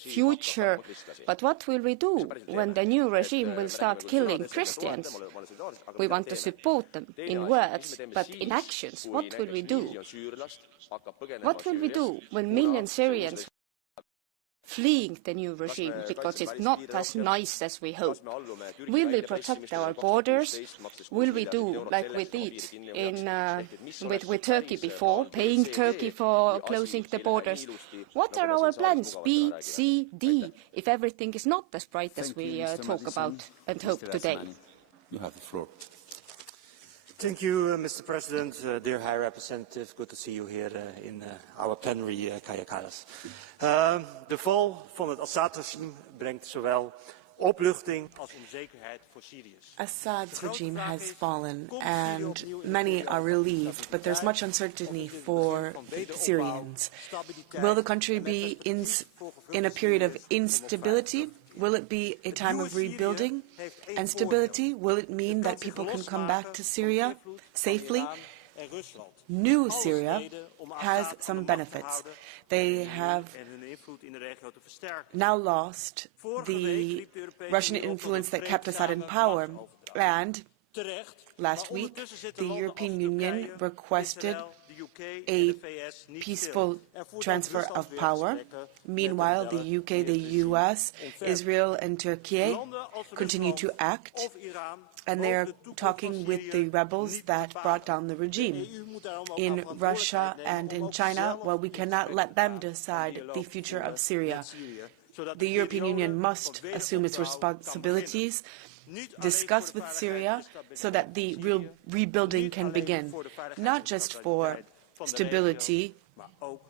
future, but what will we do when the new regime will start killing Christians? We want to support them in words, but in actions, what will we do? What will we do when millions of Syrians fleeing the new regime because it's not as nice as we hope? Will we protect our borders? Will we do like we did with Turkey before, paying Turkey for closing the borders? What are our plans, B, C, D, if everything is not as bright as we talk about and hope today? You have the floor. Thank you, Mr. President. Dear High Representative, good to see you here in our plenary, Kaja Kallas. De val van het Assad-regime brengt zowel opluchting als onzekerheid voor Syriërs. Assad's regime has fallen, and many are relieved, but there's much uncertainty for Syrians. Will the country be in a period of instability? Will it be a time of rebuilding and stability? Will it mean that people can come back to Syria safely? new Syria has some benefits. They have now lost the Russian influence that kept Assad in power, and last week the European Union requested a peaceful transfer of power. Meanwhile, the UK, the US, Israel and Turkey continue to act, and they are talking with the rebels that brought down the regime. In Russia and in China, well, we cannot let them decide the future of Syria. The European Union must assume its responsibilities, discuss with Syria so that the real rebuilding can begin, not just for stability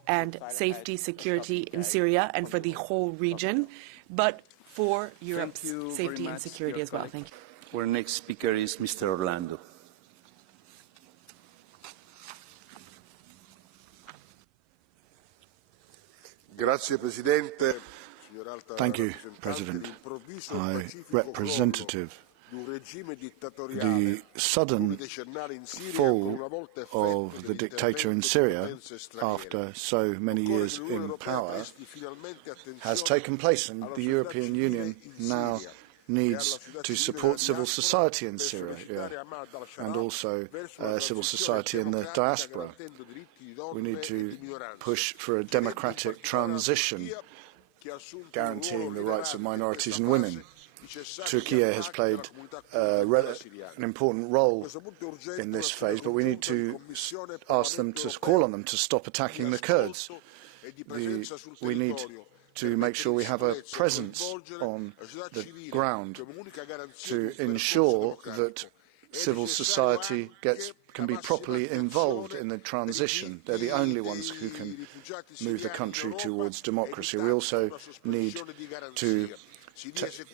and safety, security in Syria and for the whole region, but for Europe's safety and security as well. Thank you. Our next speaker is Mr. Orlando. Thank you, President. High Representative, the sudden fall of the dictator in Syria after so many years in power has taken place, and the European Union now needs to support civil society in Syria and also civil society in the diaspora. We need to push for a democratic transition, guaranteeing the rights of minorities and women. Turkey has played an important role in this phase, but we need to call on them to stop attacking the Kurds. We need to make sure we have a presence on the ground to ensure that civil society can be properly involved in the transition. They're the only ones who can move the country towards democracy. We also need to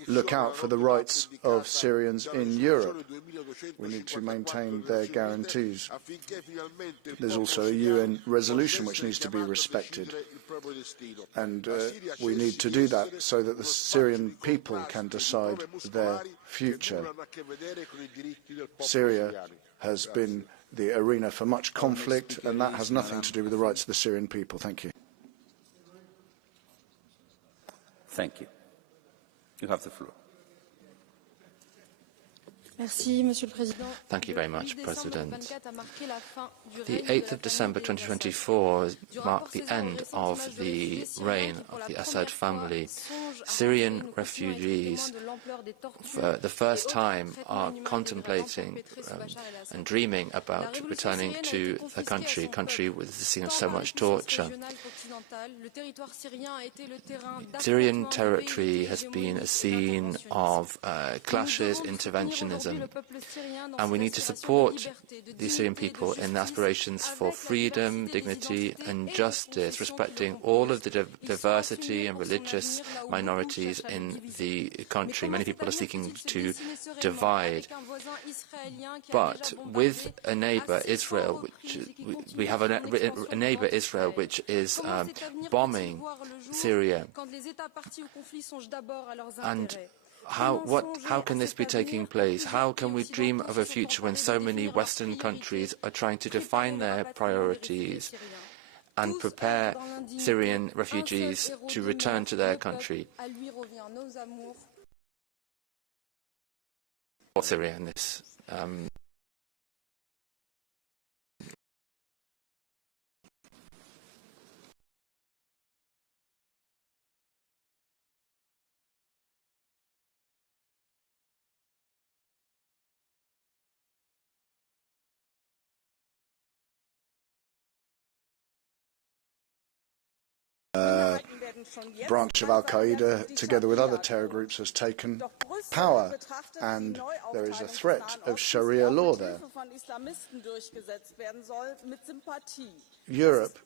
look out for the rights of Syrians in Europe. We need to maintain their guarantees. There's also a UN resolution which needs to be respected, and we need to do that so that the Syrian people can decide their future. Syria has been the arena for much conflict, and that has nothing to do with the rights of the Syrian people. Thank you. Thank you. You have the floor. Thank you very much, President. The 8th of December 2024 marked the end of the reign of the Assad family. Syrian refugees, for the first time, are contemplating and dreaming about returning to the country with the scene of so much torture. Syrian territory has been a scene of clashes, interventionism, and we need to support the Syrian people in their aspirations for freedom, dignity and justice, respecting all of the diversity and religious minorities in the country. Many people are seeking to divide, but with a neighbour, Israel, we have a neighbour, Israel, which is bombing Syria. And how can this be taking place? How can we dream of a future when so many Western countries are trying to define their priorities and prepare Syrian refugees to return to their country? Syria in this. Branch of al-Qaeda, together with other terror groups, has taken power, and there is a threat of Sharia law there. Europe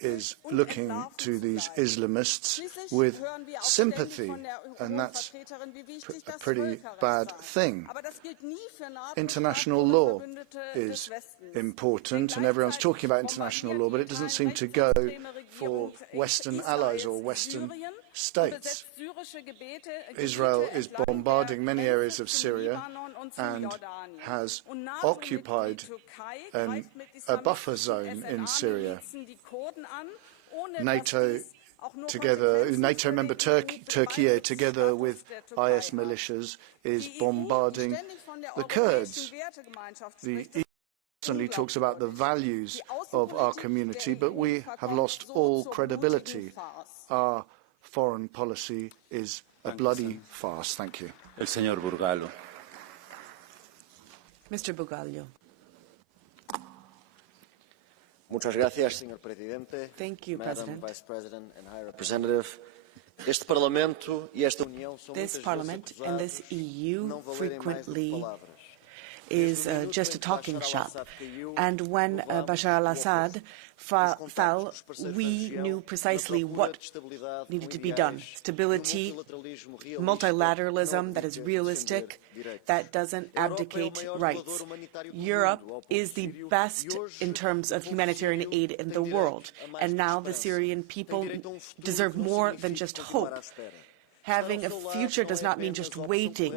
is looking to these Islamists with sympathy, and that's a pretty bad thing. International law is important, and everyone's talking about international law, but it doesn't seem to go for Western allies or Western states. Israel is bombarding many areas of Syria, and has occupied a buffer zone in Syria. NATO member Turkey, together with IS militias, is bombarding the Kurds. The EU constantly talks about the values of our community, but we have lost all credibility. Our foreign policy is a bloody farce. Thank you. El señor Burgallo. Mr. Bugallo. Muchas gracias, señor presidente. Thank you, Madam President. Vice President and High Representative. Este Parlamento y esta União são This muitas Parliament vezes and this EU não valerem mais do que frequently palavras. is just a talking shop. And when Bashar al-Assad fell, we knew precisely what needed to be done. Stability, multilateralism that is realistic, that doesn't abdicate rights. Europe is the best in terms of humanitarian aid in the world. And now the Syrian people deserve more than just hope. Having a future does not mean just waiting.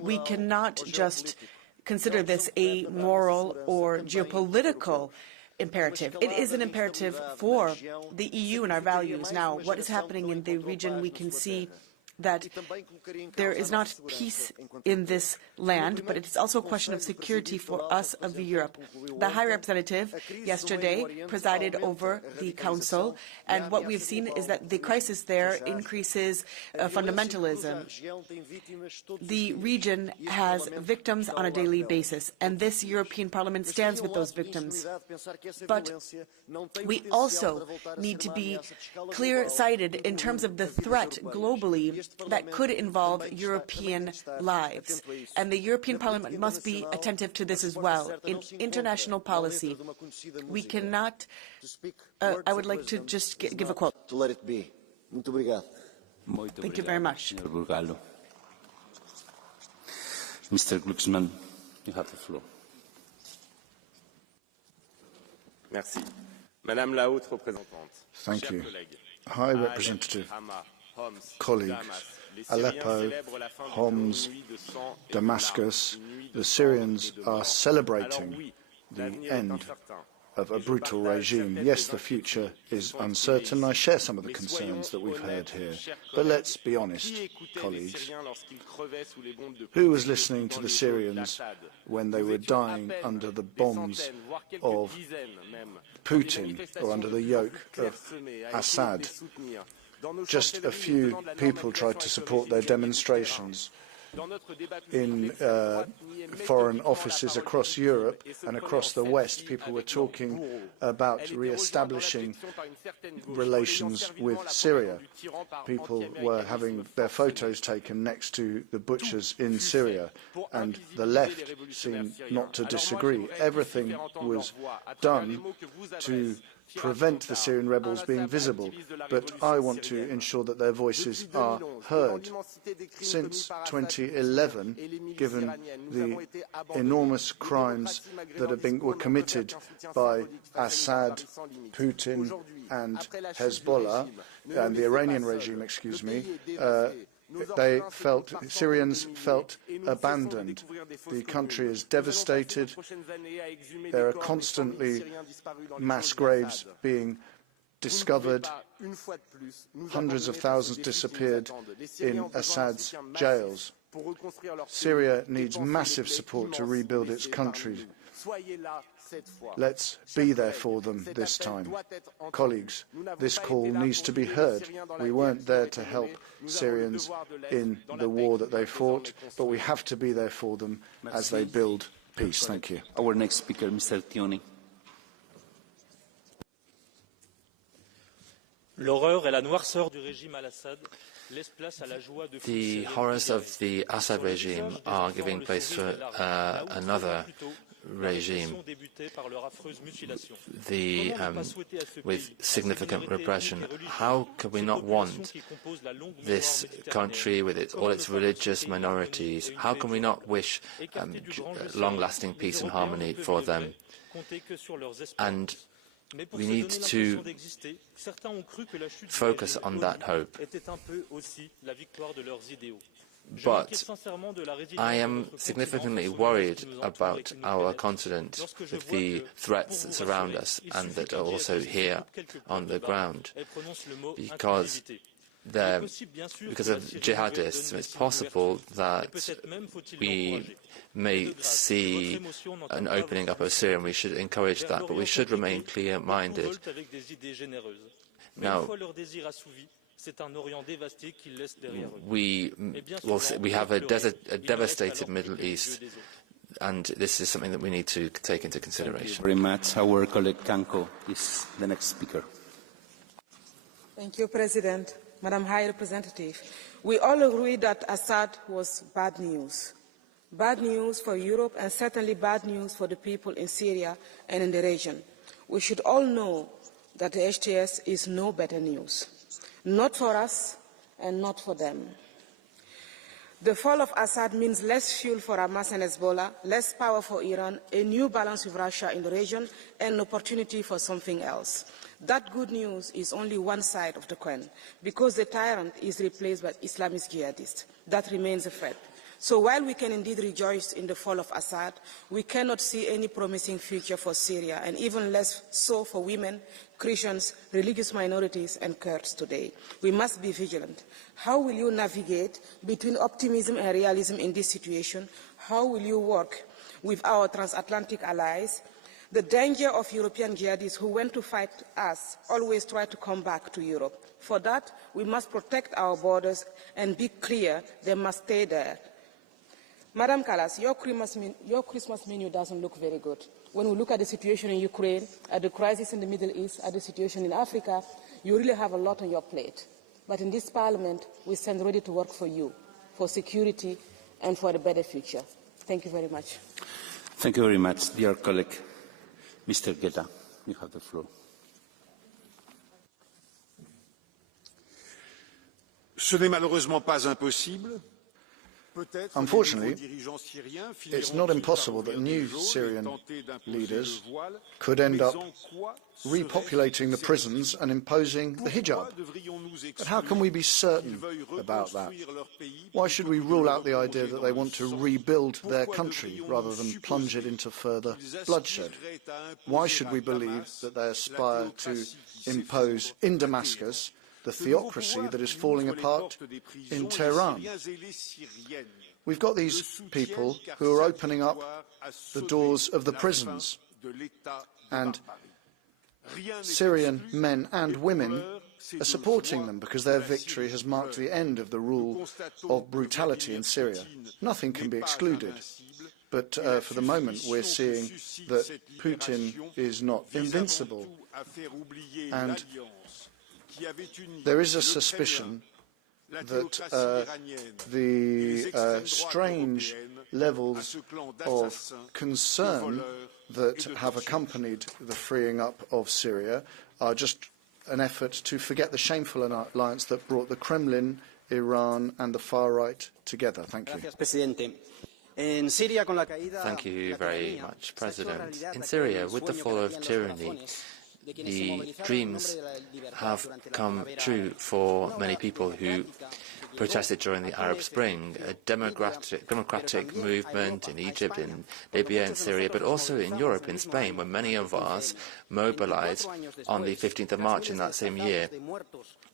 We cannot just consider this a moral or geopolitical imperative. It is an imperative for the EU and our values. Now, what is happening in the region, we can see that there is not peace in this land, but it is also a question of security for us of Europe. The High Representative yesterday presided over the Council, and what we've seen is that the crisis there increases fundamentalism. The region has victims on a daily basis, and this European Parliament stands with those victims. But we also need to be clear-sighted in terms of the threat globally that could involve European lives. And the European Parliament must be attentive to this as well. In international policy, we cannot... I would like to just give a quote. To let it be. Muito obrigado. Thank you very much. Mr. Glucksmann, you have the floor. Merci. Madame la haute représentante. Thank you. High Representative, colleagues, Aleppo, Homs, Damascus, the Syrians are celebrating the end of a brutal regime. Yes, the future is uncertain. I share some of the concerns that we've heard here. But let's be honest, colleagues. Who was listening to the Syrians when they were dying under the bombs of Putin or under the yoke of Assad? Just a few people tried to support their demonstrations. In foreign offices across Europe and across the West, people were talking about re-establishing relations with Syria. People were having their photos taken next to the butchers in Syria, and the left seemed not to disagree. Everything was done to prevent the Syrian rebels being visible, but I want to ensure that their voices are heard. Since 2011, given the enormous crimes that were committed by Assad, Putin and Hezbollah, and the Iranian regime, excuse me, Syrians felt abandoned. The country is devastated. There are constantly mass graves being discovered. Hundreds of thousands disappeared in Assad's jails. Syria needs massive support to rebuild its country. Let's be there for them this time. Colleagues, this call needs to be heard. We weren't there to help Syrians in the war that they fought, but we have to be there for them as they build peace. Thank you. Our next speaker, Mr. Tioni. L'horreur et la noirceur du régime al-Assad laissent place à la joie de The horrors of the Assad regime are giving place to another regime with significant repression. How could we not want this country with all its religious minorities? How can we not wish long-lasting peace and harmony for them? And we need to focus on that hope. But I am significantly worried about our continent, with the threats that surround us and that are also here on the ground, because of jihadists. It's possible that we may see an opening up of Syria, and we should encourage that, but we should remain clear-minded. Now, we have a devastated Middle East, and this is something that we need to take into consideration. Thank you very much. Our colleague Kanko is the next speaker. Thank you, President. Madam High Representative, we all agree that Assad was bad news. Bad news for Europe, and certainly bad news for the people in Syria and in the region. We should all know that the HTS is no better news. Not for us and not for them. The fall of Assad means less fuel for Hamas and Hezbollah, less power for Iran, a new balance with Russia in the region, and an opportunity for something else. That good news is only one side of the coin, because the tyrant is replaced by Islamist jihadists. That remains a threat. So while we can indeed rejoice in the fall of Assad, we cannot see any promising future for Syria, and even less so for women, Christians, religious minorities, and Kurds today. We must be vigilant. How will you navigate between optimism and realism in this situation? How will you work with our transatlantic allies? The danger of European jihadists who went to fight us always try to come back to Europe. For that, we must protect our borders and be clear they must stay there. Madam Kallas, your Christmas menu doesn't look very good. When we look at the situation in Ukraine, at the crisis in the Middle East, at the situation in Africa, you really have a lot on your plate. But in this Parliament, we stand ready to work for you, for security and for a better future. Thank you very much. Thank you very much, dear colleague. Mr. Guetta, you have the floor. Ce n'est malheureusement pas impossible. Unfortunately, it's not impossible that new Syrian leaders could end up repopulating the prisons and imposing the hijab. But how can we be certain about that? Why should we rule out the idea that they want to rebuild their country rather than plunge it into further bloodshed? Why should we believe that they aspire to impose in Damascus the theocracy that is falling apart in Tehran? We've got these people who are opening up the doors of the prisons, and Syrian men and women are supporting them because their victory has marked the end of the rule of brutality in Syria. Nothing can be excluded. But for the moment, we're seeing that Putin is not invincible, and there is a suspicion that the strange levels of concern that have accompanied the freeing up of Syria are just an effort to forget the shameful alliance that brought the Kremlin, Iran and the far right together. Thank you. Thank you very much, President. In Syria, with the fall of tyranny, the dreams have come true for many people who protested during the Arab Spring, a democratic movement in Egypt, in Libya, in Syria, but also in Europe, in Spain, where many of us mobilized on the 15th of March in that same year.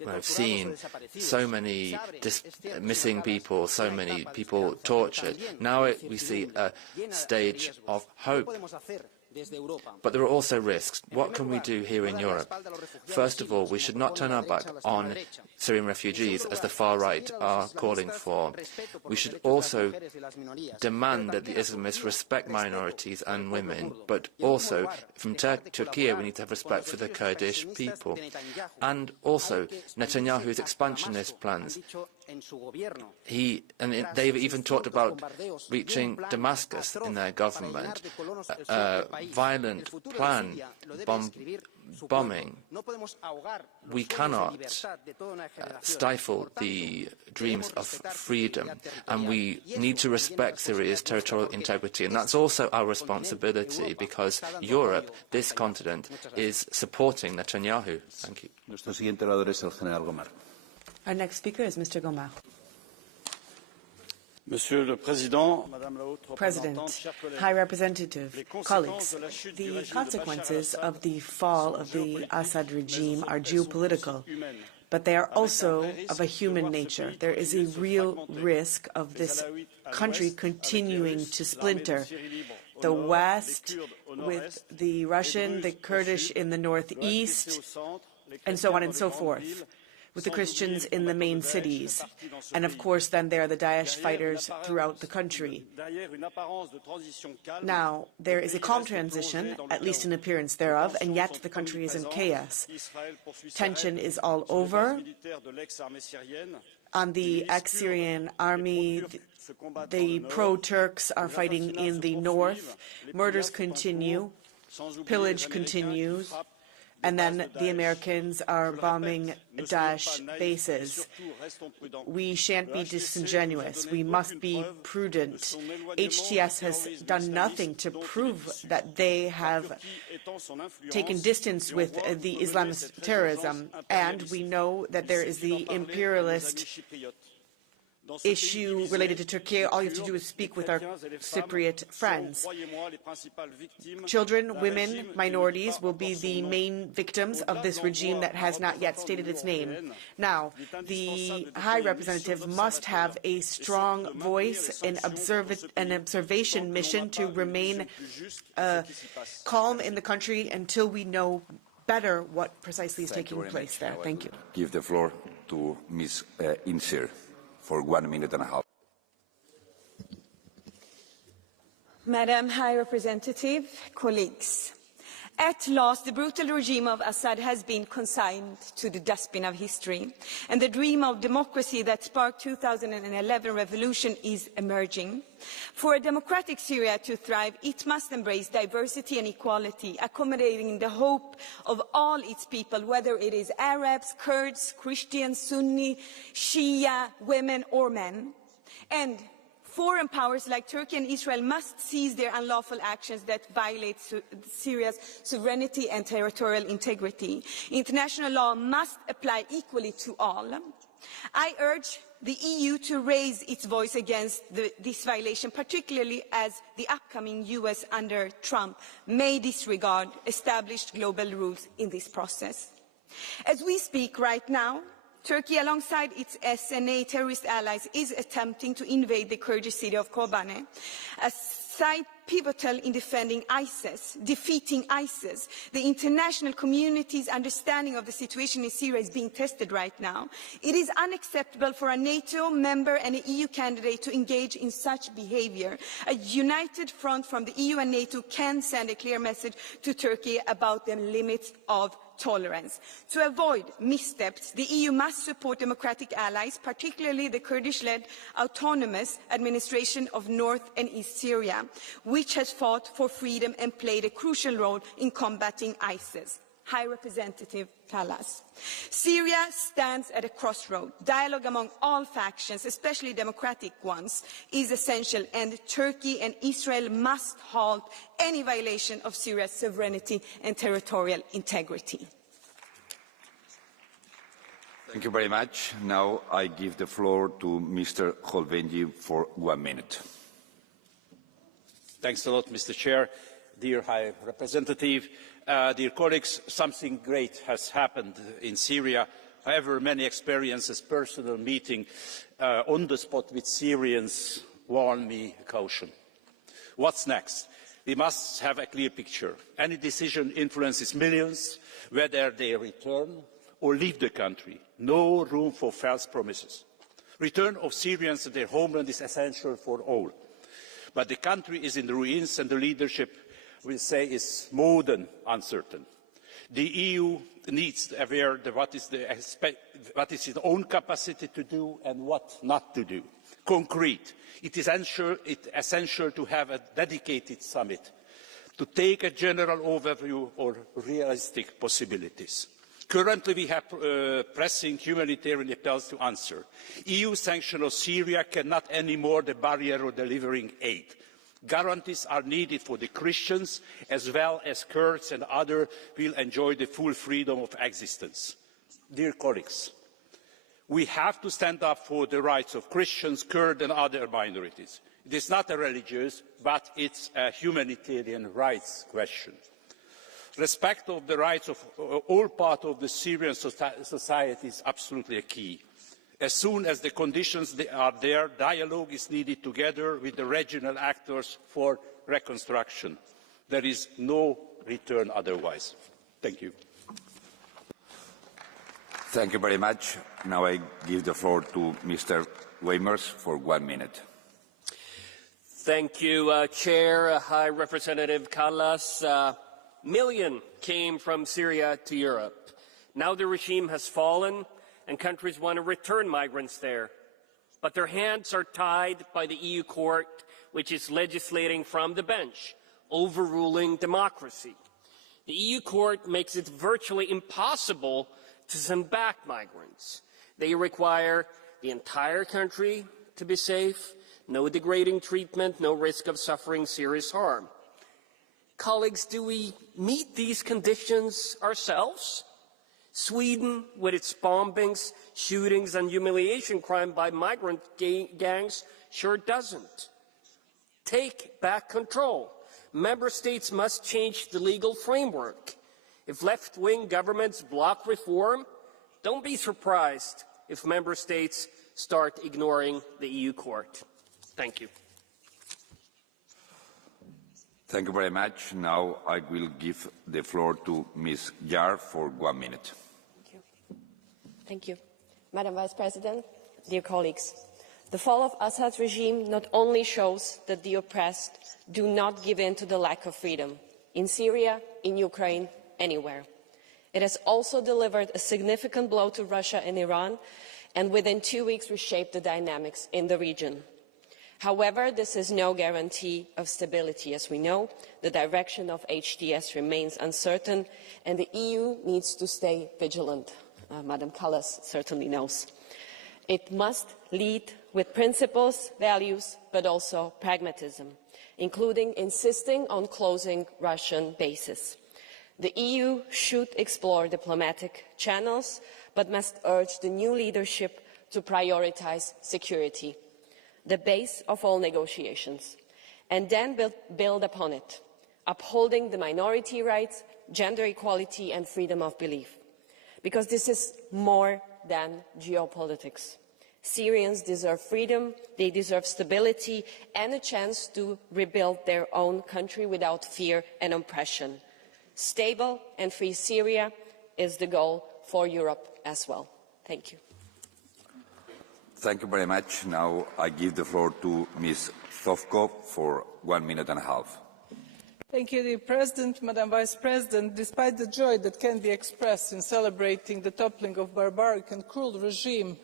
I've seen so many missing people, so many people tortured. Now we see a stage of hope. But there are also risks. What can we do here in Europe? First of all, we should not turn our back on Syrian refugees, as the far right are calling for. We should also demand that the Islamists respect minorities and women, but also from Turkey we need to have respect for the Kurdish people. And also Netanyahu's expansionist plans. They've even talked about reaching Damascus in their government. Violent plan, bombing. We cannot stifle the dreams of freedom, and we need to respect Syria's territorial integrity, and that's also our responsibility because Europe, this continent, is supporting Netanyahu. Thank you. Our next speaker is Mr. Gomar. President, High Representative, colleagues, the consequences of the fall of the Assad regime are geopolitical, but they are also of a human nature. There is a real risk of this country continuing to splinter. The West with the Russian, the Kurdish in the northeast, and so on and so forth, with the Christians in the main cities. And of course, then there are the Daesh fighters throughout the country. Now, there is a calm transition, at least in appearance thereof, and yet the country is in chaos. Tension is all over. On the ex-Syrian army, the pro-Turks are fighting in the north. Murders continue. Pillage continues. And then the Americans are bombing Daesh bases. We shan't be disingenuous. We must be prudent. HTS has done nothing to prove that they have taken distance with the Islamist terrorism. And we know that there is the imperialist issue related to Turkey. All you have to do is speak with our Cypriot friends. Children, women, minorities will be the main victims of this regime that has not yet stated its name. Now, the High Representative must have a strong voice, an observation mission to remain calm in the country until we know better what precisely is taking place there. Thank you. Give the floor to Ms. Insir for 1 minute and a half. Madam High Representative, colleagues, at last the brutal regime of Assad has been consigned to the dustbin of history, and the dream of democracy that sparked 2011 revolution is emerging. For a democratic Syria to thrive, it must embrace diversity and equality, accommodating the hope of all its people, whether it is Arabs, Kurds, Christians, Sunni, Shia, women or men. And foreign powers like Turkey and Israel must cease their unlawful actions that violate Syria's sovereignty and territorial integrity. International law must apply equally to all. I urge the EU to raise its voice against this violation, particularly as the upcoming US under Trump may disregard established global rules in this process. As we speak right now, Turkey, alongside its SNA terrorist allies, is attempting to invade the Kurdish city of Kobane, a site pivotal in defeating ISIS. The international community's understanding of the situation in Syria is being tested right now. It is unacceptable for a NATO member and an EU candidate to engage in such behavior. A united front from the EU and NATO can send a clear message to Turkey about the limits of tolerance. To avoid missteps, the EU must support democratic allies, particularly the Kurdish-led autonomous administration of North and East Syria, which has fought for freedom and played a crucial role in combating ISIS. High Representative Kallas. Syria stands at a crossroad. Dialogue among all factions, especially democratic ones, is essential, and Turkey and Israel must halt any violation of Syria's sovereignty and territorial integrity. Thank you very much. Now I give the floor to Mr. Holvenji for 1 minute. Thanks a lot, Mr. Chair. Dear High Representative, dear colleagues, something great has happened in Syria. However, many experiences, personal meeting on the spot with Syrians warn me caution. What's next? We must have a clear picture. Any decision influences millions, whether they return or leave the country. No room for false promises. Return of Syrians to their homeland is essential for all. But the country is in ruins, and the leadership, we say, is more than uncertain. The EU needs to be aware of what is its own capacity to do and what not to do. Concrete, it is essential to have a dedicated summit to take a general overview of realistic possibilities. Currently, we have pressing humanitarian appeals to answer. EU sanctions on Syria cannot anymore be the barrier of delivering aid. Guarantees are needed for the Christians, as well as Kurds and others will enjoy the full freedom of existence. Dear colleagues, We have to stand up for the rights of Christians, Kurds and other minorities. It is not a religious, but it's a humanitarian rights question. Respect of the rights of all parts of the Syrian society is absolutely a key. As soon as the conditions are there, dialogue is needed together with the regional actors for reconstruction. There is no return otherwise. Thank you. Thank you very much. Now I give the floor to Mr. Weimers for 1 minute. Thank you, Chair. High Representative Kallas. Millions came from Syria to Europe. Now the regime has fallen and countries want to return migrants there. But their hands are tied by the EU court, which is legislating from the bench, overruling democracy. The EU court makes it virtually impossible to send back migrants. They require the entire country to be safe, no degrading treatment, no risk of suffering serious harm. Colleagues, do we meet these conditions ourselves? Sweden, with its bombings, shootings and humiliation crime by migrant gangs, sure doesn't. Take back control. Member states must change the legal framework. If left-wing governments block reform, don't be surprised if member states start ignoring the EU court. Thank you. Thank you very much. Now I will give the floor to Ms. Yar for 1 minute. Thank you. Madam Vice President, dear colleagues, the fall of Assad's regime not only shows that the oppressed do not give in to the lack of freedom in Syria, in Ukraine, anywhere. It has also delivered a significant blow to Russia and Iran, and within 2 weeks reshaped the dynamics in the region. However, this is no guarantee of stability. As we know, the direction of HTS remains uncertain, and the EU needs to stay vigilant. Madam Kallas certainly knows. It must lead with principles, values, but also pragmatism, including insisting on closing Russian bases. The EU should explore diplomatic channels, but must urge the new leadership to prioritise security, the base of all negotiations, and then build upon it, upholding the minority rights, gender equality and freedom of belief. Because this is more than geopolitics. Syrians deserve freedom, they deserve stability and a chance to rebuild their own country without fear and oppression. Stable and free Syria is the goal for Europe as well. Thank you. Thank you very much. Now I give the floor to Ms. Zovko for 1 minute and a half. Thank you, dear President, Madam Vice President. Despite the joy that can be expressed in celebrating the toppling of barbaric and cruel regime,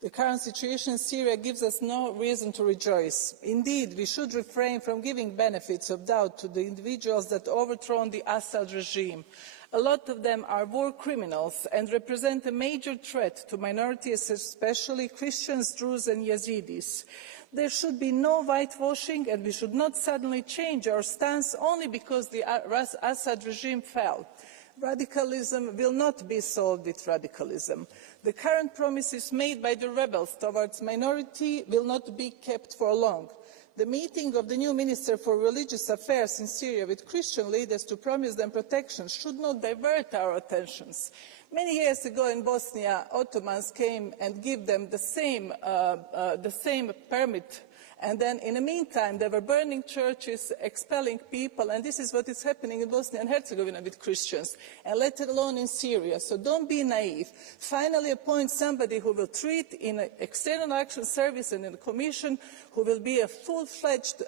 the current situation in Syria gives us no reason to rejoice. Indeed, we should refrain from giving benefits of doubt to the individuals that overthrown the Assad regime. A lot of them are war criminals and represent a major threat to minorities, especially Christians, Druze and Yazidis. There should be no whitewashing, and we should not suddenly change our stance only because the Assad regime fell. Radicalism will not be solved with radicalism. The current promises made by the rebels towards minority will not be kept for long. The meeting of the new Minister for Religious Affairs in Syria with Christian leaders to promise them protection should not divert our attentions. Many years ago in Bosnia, Ottomans came and gave them the same permit, and then in the meantime they were burning churches, expelling people, and this is what is happening in Bosnia and Herzegovina with Christians, and let alone in Syria. So don't be naive. Finally appoint somebody who will treat in an External Action Service and in the Commission, who will be a full-fledged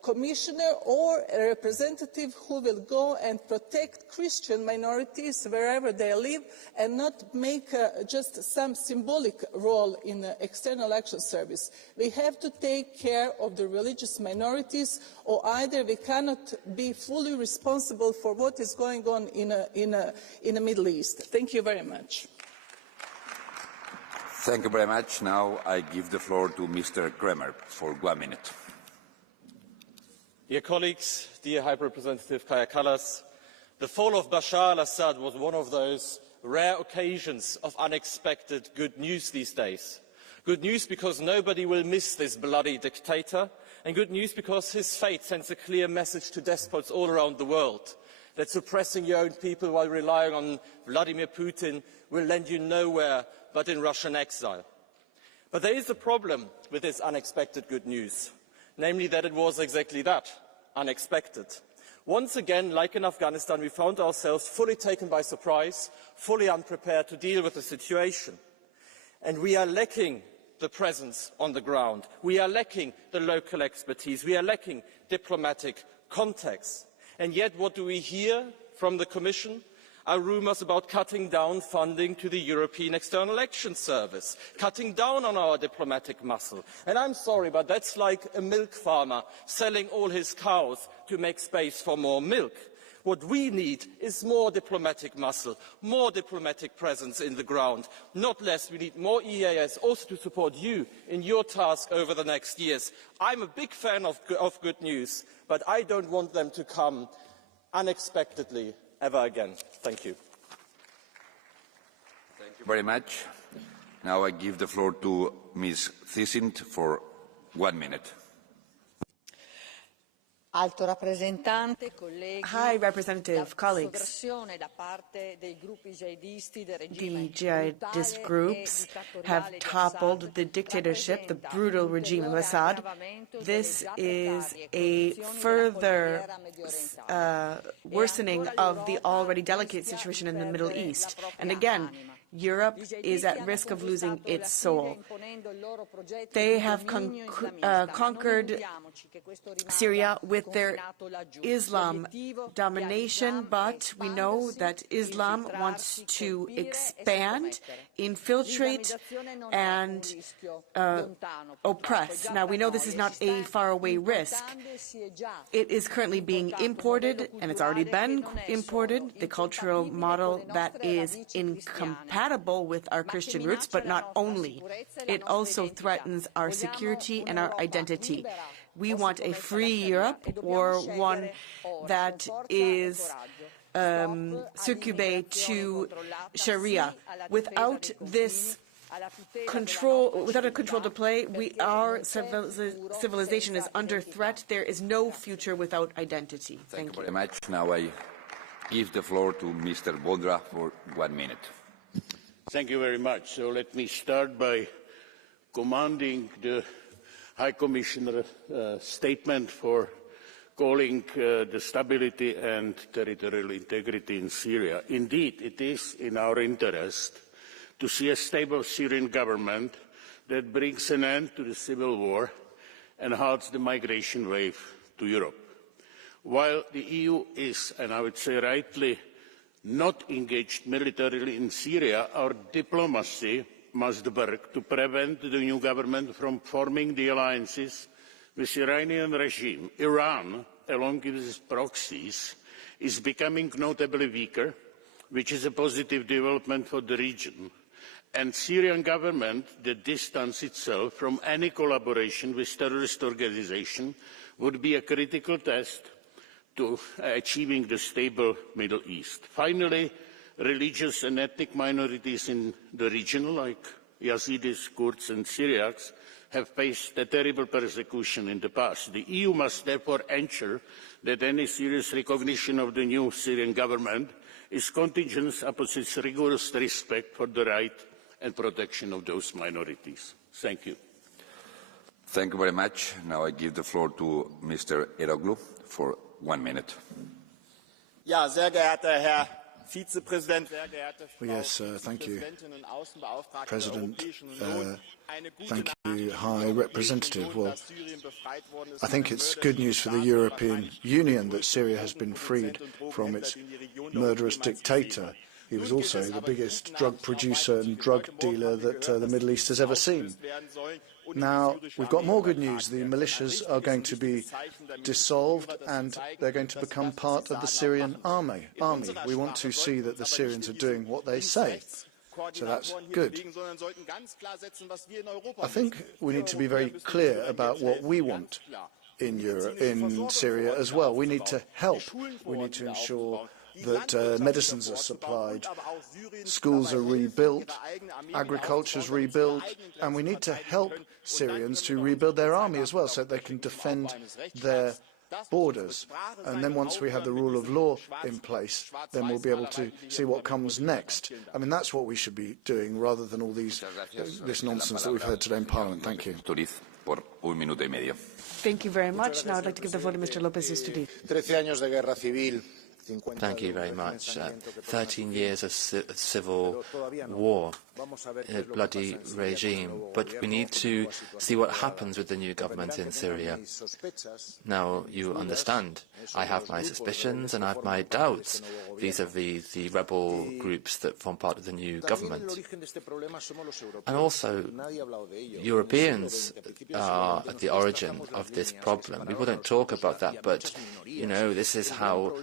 commissioner or a representative who will go and protect Christian minorities wherever they live and not make just some symbolic role in the External Action Service. We have to take care of the religious minorities, or either we cannot be fully responsible for what is going on in the Middle East. Thank you very much. Thank you very much. Now I give the floor to Mr. Kremer for 1 minute. Dear colleagues, dear High Representative Kaja Kallas, the fall of Bashar al-Assad was one of those rare occasions of unexpected good news these days. Good news because nobody will miss this bloody dictator, and good news because his fate sends a clear message to despots all around the world that suppressing your own people while relying on Vladimir Putin will land you nowhere but in Russian exile. But there is a problem with this unexpected good news, namely that it was exactly that, unexpected. Once again, like in Afghanistan, we found ourselves fully taken by surprise, fully unprepared to deal with the situation. And we are lacking the presence on the ground. We are lacking the local expertise. We are lacking diplomatic contacts. And yet, what do we hear from the Commission? Are rumours about cutting down funding to the European External Action Service, cutting down on our diplomatic muscle. And I'm sorry, but that's like a milk farmer selling all his cows to make space for more milk. What we need is more diplomatic muscle, more diplomatic presence in the ground, not less. We need more EAS also to support you in your task over the next years. I'm a big fan of good news, but I don't want them to come unexpectedly ever again. Thank you. Thank you very much. Now I give the floor to Ms. Thysint for 1 minute. Alto rappresentante, colleghi, High Representative, colleagues, the jihadist groups have toppled the dictatorship, the brutal regime of Assad. This is a further worsening of the already delicate situation in the Middle East. And again, Europe is at risk of losing its soul. They have conquered Syria with their Islam domination, but we know that Islam wants to expand, infiltrate, and oppress. Now, we know this is not a faraway risk. It is currently being imported, and it's already been imported, the cultural model that is incompatible with our Christian roots, but not only. It also threatens our security and our identity. We want a free Europe, or one that is succube to Sharia. Without this control, without a control to play, our civilization is under threat. There is no future without identity. Thank you very much. Now I give the floor to Mr. Bondra for 1 minute. Thank you very much. So let me start by commending the High Commissioner statement for calling the stability and territorial integrity in Syria. Indeed, it is in our interest to see a stable Syrian government that brings an end to the civil war and halts the migration wave to Europe. While the EU is, and I would say rightly, not engaged militarily in Syria, our diplomacy must work to prevent the new government from forming the alliances with the Iranian regime. Iran, along with its proxies, is becoming notably weaker, which is a positive development for the region. And the Syrian government that distances itself from any collaboration with terrorist organisations would be a critical test to achieving the stable Middle East. Finally, religious and ethnic minorities in the region, like Yazidis, Kurds and Syriacs, have faced a terrible persecution in the past. The EU must therefore ensure that any serious recognition of the new Syrian government is contingent upon its rigorous respect for the right and protection of those minorities. Thank you. Thank you very much. Now I give the floor to Mr. Eroglu for 1 minute. Ja, sehr geehrter Herr Vizepräsident, sehr geehrte Frau thank you, Präsidentin und Außenbeauftragte der President. Europäischen Union. Eine gute Thank Nachricht you, für High die Europäische Representative. Union, Well, dass Syrien befreit worden ist I think von it's einem good news for the mörderischen European Staat, Union that Syria has been freed from its murderous dictator. He was also the biggest drug producer and drug dealer that the Middle East has ever seen. Now, we've got more good news. The militias are going to be dissolved and they're going to become part of the Syrian army. We want to see that the Syrians are doing what they say. So that's good. I think we need to be very clear about what we want in Syria as well. We need to help. We need to ensure that medicines are supplied, schools are rebuilt, agriculture is rebuilt, and we need to help Syrians to rebuild their army as well so they can defend their borders. And then once we have the rule of law in place, then we'll be able to see what comes next. I mean, that's what we should be doing rather than all this nonsense that we've heard today in Parliament. Thank you. Thank you very much. Now I'd like to give the floor to Mr. Lopez Isturiz. Thank you very much. 13 years of civil war, a bloody regime, but we need to see what happens with the new government in Syria. Now, you understand, I have my suspicions and I have my doubts vis-à-vis the rebel groups that form part of the new government. And also, Europeans are at the origin of this problem. People don't talk about that, but, you know, this is how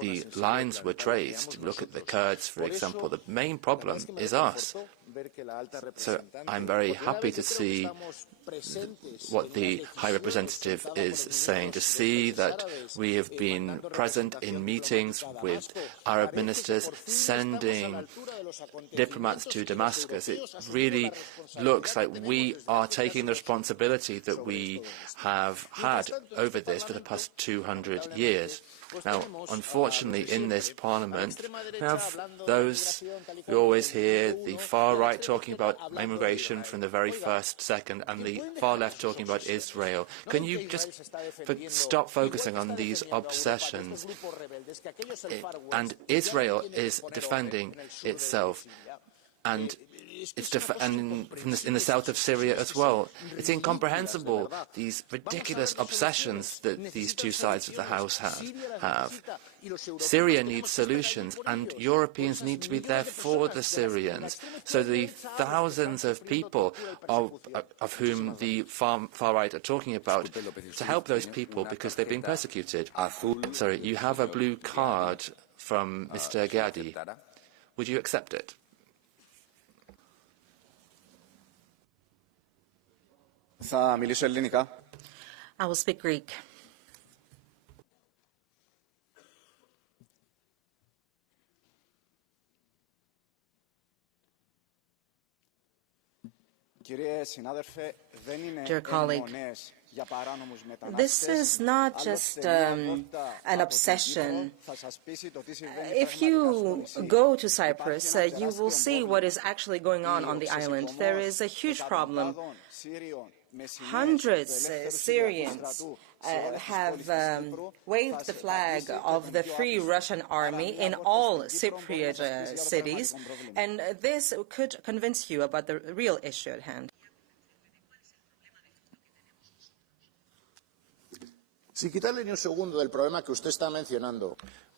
the lines were traced. Look at the Kurds, for example. The main problem is us. So I'm very happy to see what the High Representative is saying, to see that we have been present in meetings with Arab ministers, sending diplomats to Damascus. It really looks like we are taking the responsibility that we have had over this for the past 200 years. Now, unfortunately, in this Parliament, we have those who always hear the far right talking about immigration from the very first second and the far left talking about Israel. Can you just stop focusing on these obsessions? And Israel is defending itself, and it's in the south of Syria as well. It's incomprehensible, these ridiculous obsessions that these two sides of the House have. Syria needs solutions, and Europeans need to be there for the Syrians. So the thousands of people of whom the far right are talking about, to help those people because they're being persecuted. Sorry, you have a blue card from Mr. Gadi. Would you accept it? I will speak Greek. Dear colleague, this is not just an obsession. If you go to Cyprus, you will see what is actually going on the island. There is a huge problem. Hundreds of Syrians have waved the flag of the Free Russian Army in all Cypriot cities, and this could convince you about the real issue at hand.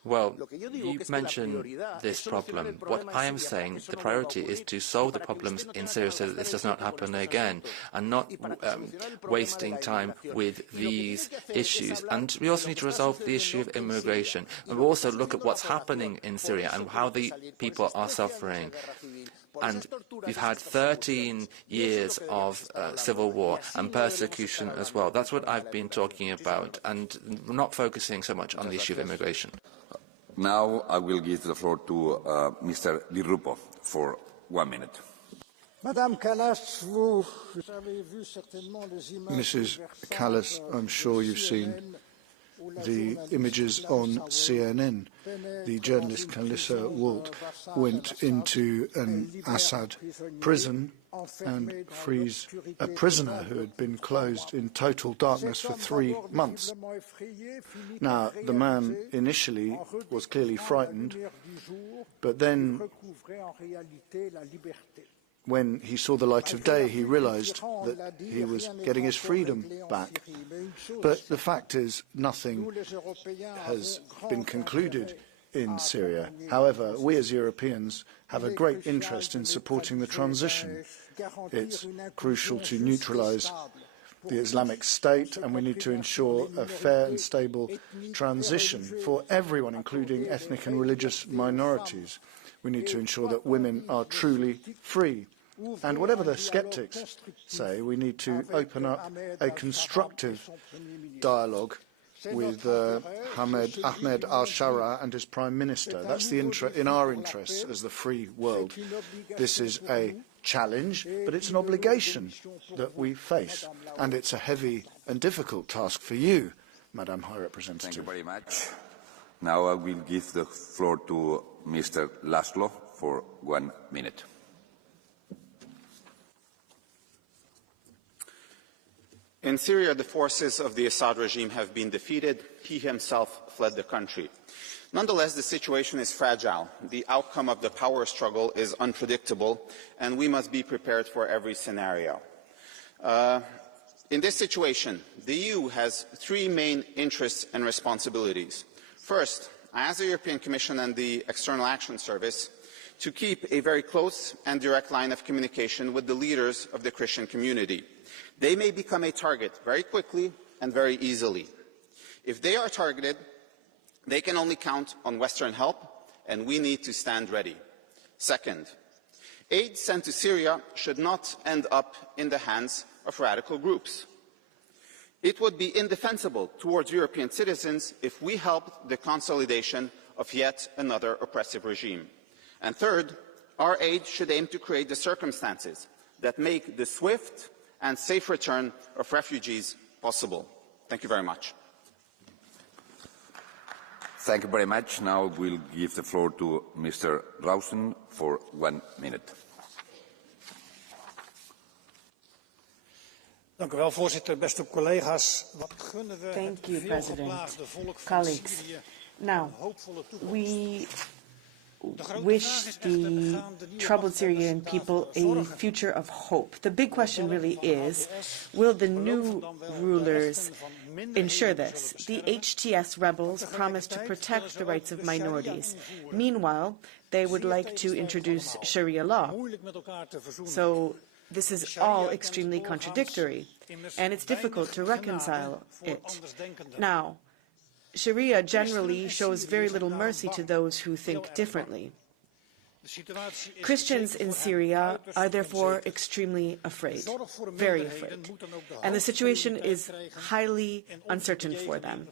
Well, you mentioned this problem. What I am saying, the priority is to solve the problems in Syria so that this does not happen again, and not wasting time with these issues. And we also need to resolve the issue of immigration. And we also look at what's happening in Syria and how the people are suffering. And we've had 13 years of civil war and persecution as well. That's what I've been talking about, and we're not focusing so much on the issue of immigration. Now I will give the floor to Mr. Di Rupo for 1 minute. Mrs. Callas, I'm sure you've seen the images on CNN. The journalist Kalissa Walt went into an Assad prison and frees a prisoner who had been closed in total darkness for 3 months. Now, the man initially was clearly frightened, but then when he saw the light of day, he realized that he was getting his freedom back. But the fact is, nothing has been concluded in Syria. However, we as Europeans have a great interest in supporting the transition. It's crucial to neutralize the Islamic State, and we need to ensure a fair and stable transition for everyone, including ethnic and religious minorities. We need to ensure that women are truly free. And whatever the skeptics say, we need to open up a constructive dialogue with Ahmed al-Shara and his Prime Minister. That's in our interests as the free world. This is a challenge, but it's an obligation that we face, and it's a heavy and difficult task for you, Madam High Representative. Thank you very much. Now I will give the floor to Mr. Laszlo for 1 minute. In Syria, the forces of the Assad regime have been defeated. He himself fled the country. Nonetheless, the situation is fragile. The outcome of the power struggle is unpredictable, and we must be prepared for every scenario. In this situation, the EU has three main interests and responsibilities. First, I ask the European Commission and the External Action Service to keep a very close and direct line of communication with the leaders of the Christian community. They may become a target very quickly and very easily. If they are targeted, they can only count on Western help, and we need to stand ready. Second, aid sent to Syria should not end up in the hands of radical groups. It would be indefensible towards European citizens if we helped the consolidation of yet another oppressive regime. And third, our aid should aim to create the circumstances that make the swift and safe return of refugees possible. Thank you very much. Thank you very much. Now we'll give the floor to Mr. Rausen for 1 minute. Dank u wel, voorzitter. Beste collega's, wat gunnen we het veelgeplaagde volk van Syrië Now, we wish the troubled Syrian people a future of hope. The big question really is, will the new rulers ensure this? The HTS rebels promised to protect the rights of minorities. Meanwhile, they would like to introduce Sharia law. So this is all extremely contradictory, and it's difficult to reconcile it. Now, Sharia generally shows very little mercy to those who think differently. Christians in Syria are therefore extremely afraid, very afraid, and the situation is highly uncertain for them.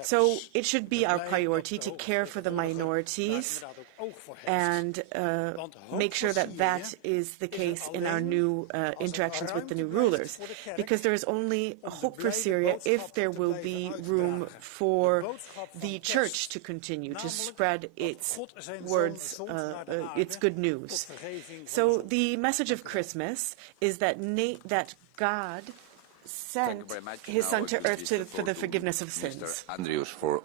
So it should be our priority to care for the minorities and make sure that that is the case in our new interactions with the new rulers, because there is only a hope for Syria if there will be room for the church to continue to spread its words, its good news. So the message of Christmas is that God sent his Son to earth for the forgiveness of sins. Andrews for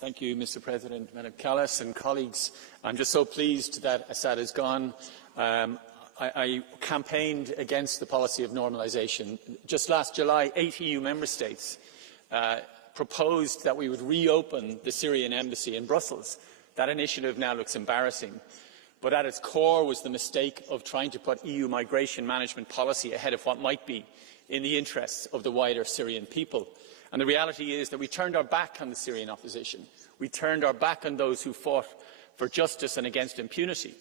Thank you, Mr. President, Madam Callas and colleagues. I'm just so pleased that Assad is gone. I campaigned against the policy of normalisation. Just last July, 8 EU member states proposed that we would reopen the Syrian embassy in Brussels. That initiative now looks embarrassing. But at its core was the mistake of trying to put EU migration management policy ahead of what might be in the interests of the wider Syrian people. And the reality is that we turned our back on the Syrian opposition. We turned our back on those who fought for justice and against impunity.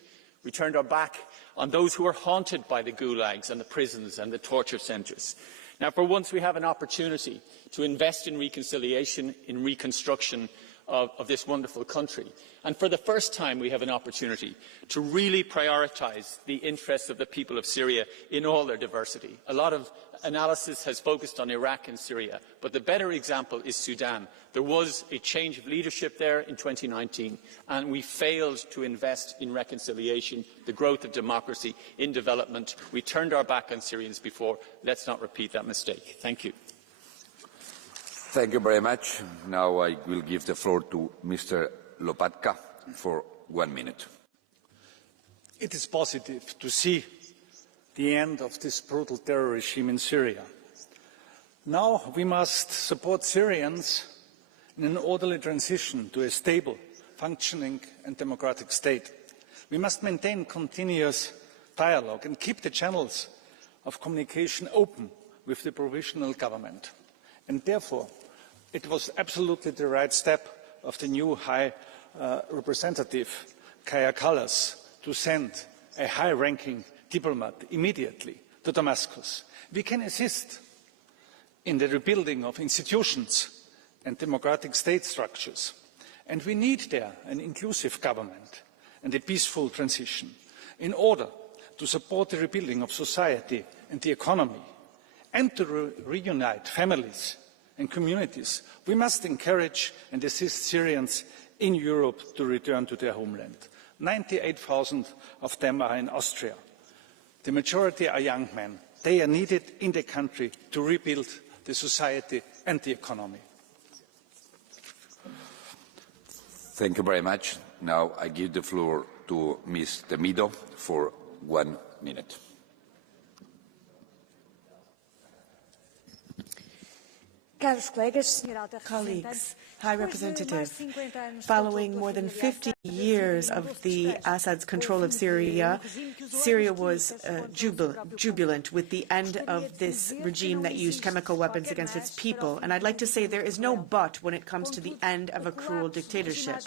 We turned our back on those who are haunted by the gulags and the prisons and the torture centres. Now, for once, we have an opportunity to invest in reconciliation, in reconstruction of this wonderful country. And for the first time, we have an opportunity to really prioritise the interests of the people of Syria in all their diversity. A lot of analysis has focused on Iraq and Syria, but the better example is Sudan. There was a change of leadership there in 2019, and we failed to invest in reconciliation, the growth of democracy, in development. We turned our back on Syrians before. Let's not repeat that mistake. Thank you. Thank you very much. Now I will give the floor to Mr. Lopatka for 1 minute. It is positive to see the end of this brutal terror regime in Syria. Now we must support Syrians in an orderly transition to a stable, functioning and democratic state. We must maintain continuous dialogue and keep the channels of communication open with the provisional government. And therefore, it was absolutely the right step of the new High Representative, Kaja Kallas, to send a high-ranking diplomat immediately to Damascus. We can assist in the rebuilding of institutions and democratic state structures. And we need there an inclusive government and a peaceful transition in order to support the rebuilding of society and the economy and to reunite families and communities. We must encourage and assist Syrians in Europe to return to their homeland. 98,000 of them are in Austria. The majority are young men. They are needed in the country to rebuild the society and the economy. Thank you very much. Now I give the floor to Ms. Temido for 1 minute. Colleagues, High Representative, following more than 50 years of the Assad's control of Syria, Syria was jubilant with the end of this regime that used chemical weapons against its people. And I'd like to say there is no but when it comes to the end of a cruel dictatorship.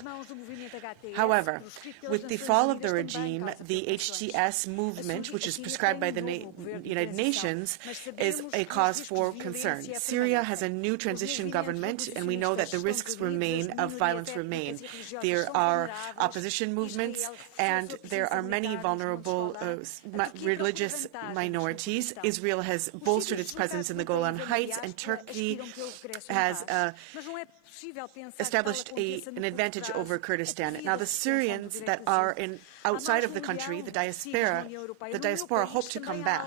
However, with the fall of the regime, the HTS movement, which is prescribed by the United Nations, is a cause for concern. Syria has a new transition government, and we know that the risks of violence remain. There are opposition movements, and there are many vulnerable religious minorities. Israel has bolstered its presence in the Golan Heights, and Turkey has established an advantage over Kurdistan. Now, the Syrians that are outside of the country, the diaspora hope to come back.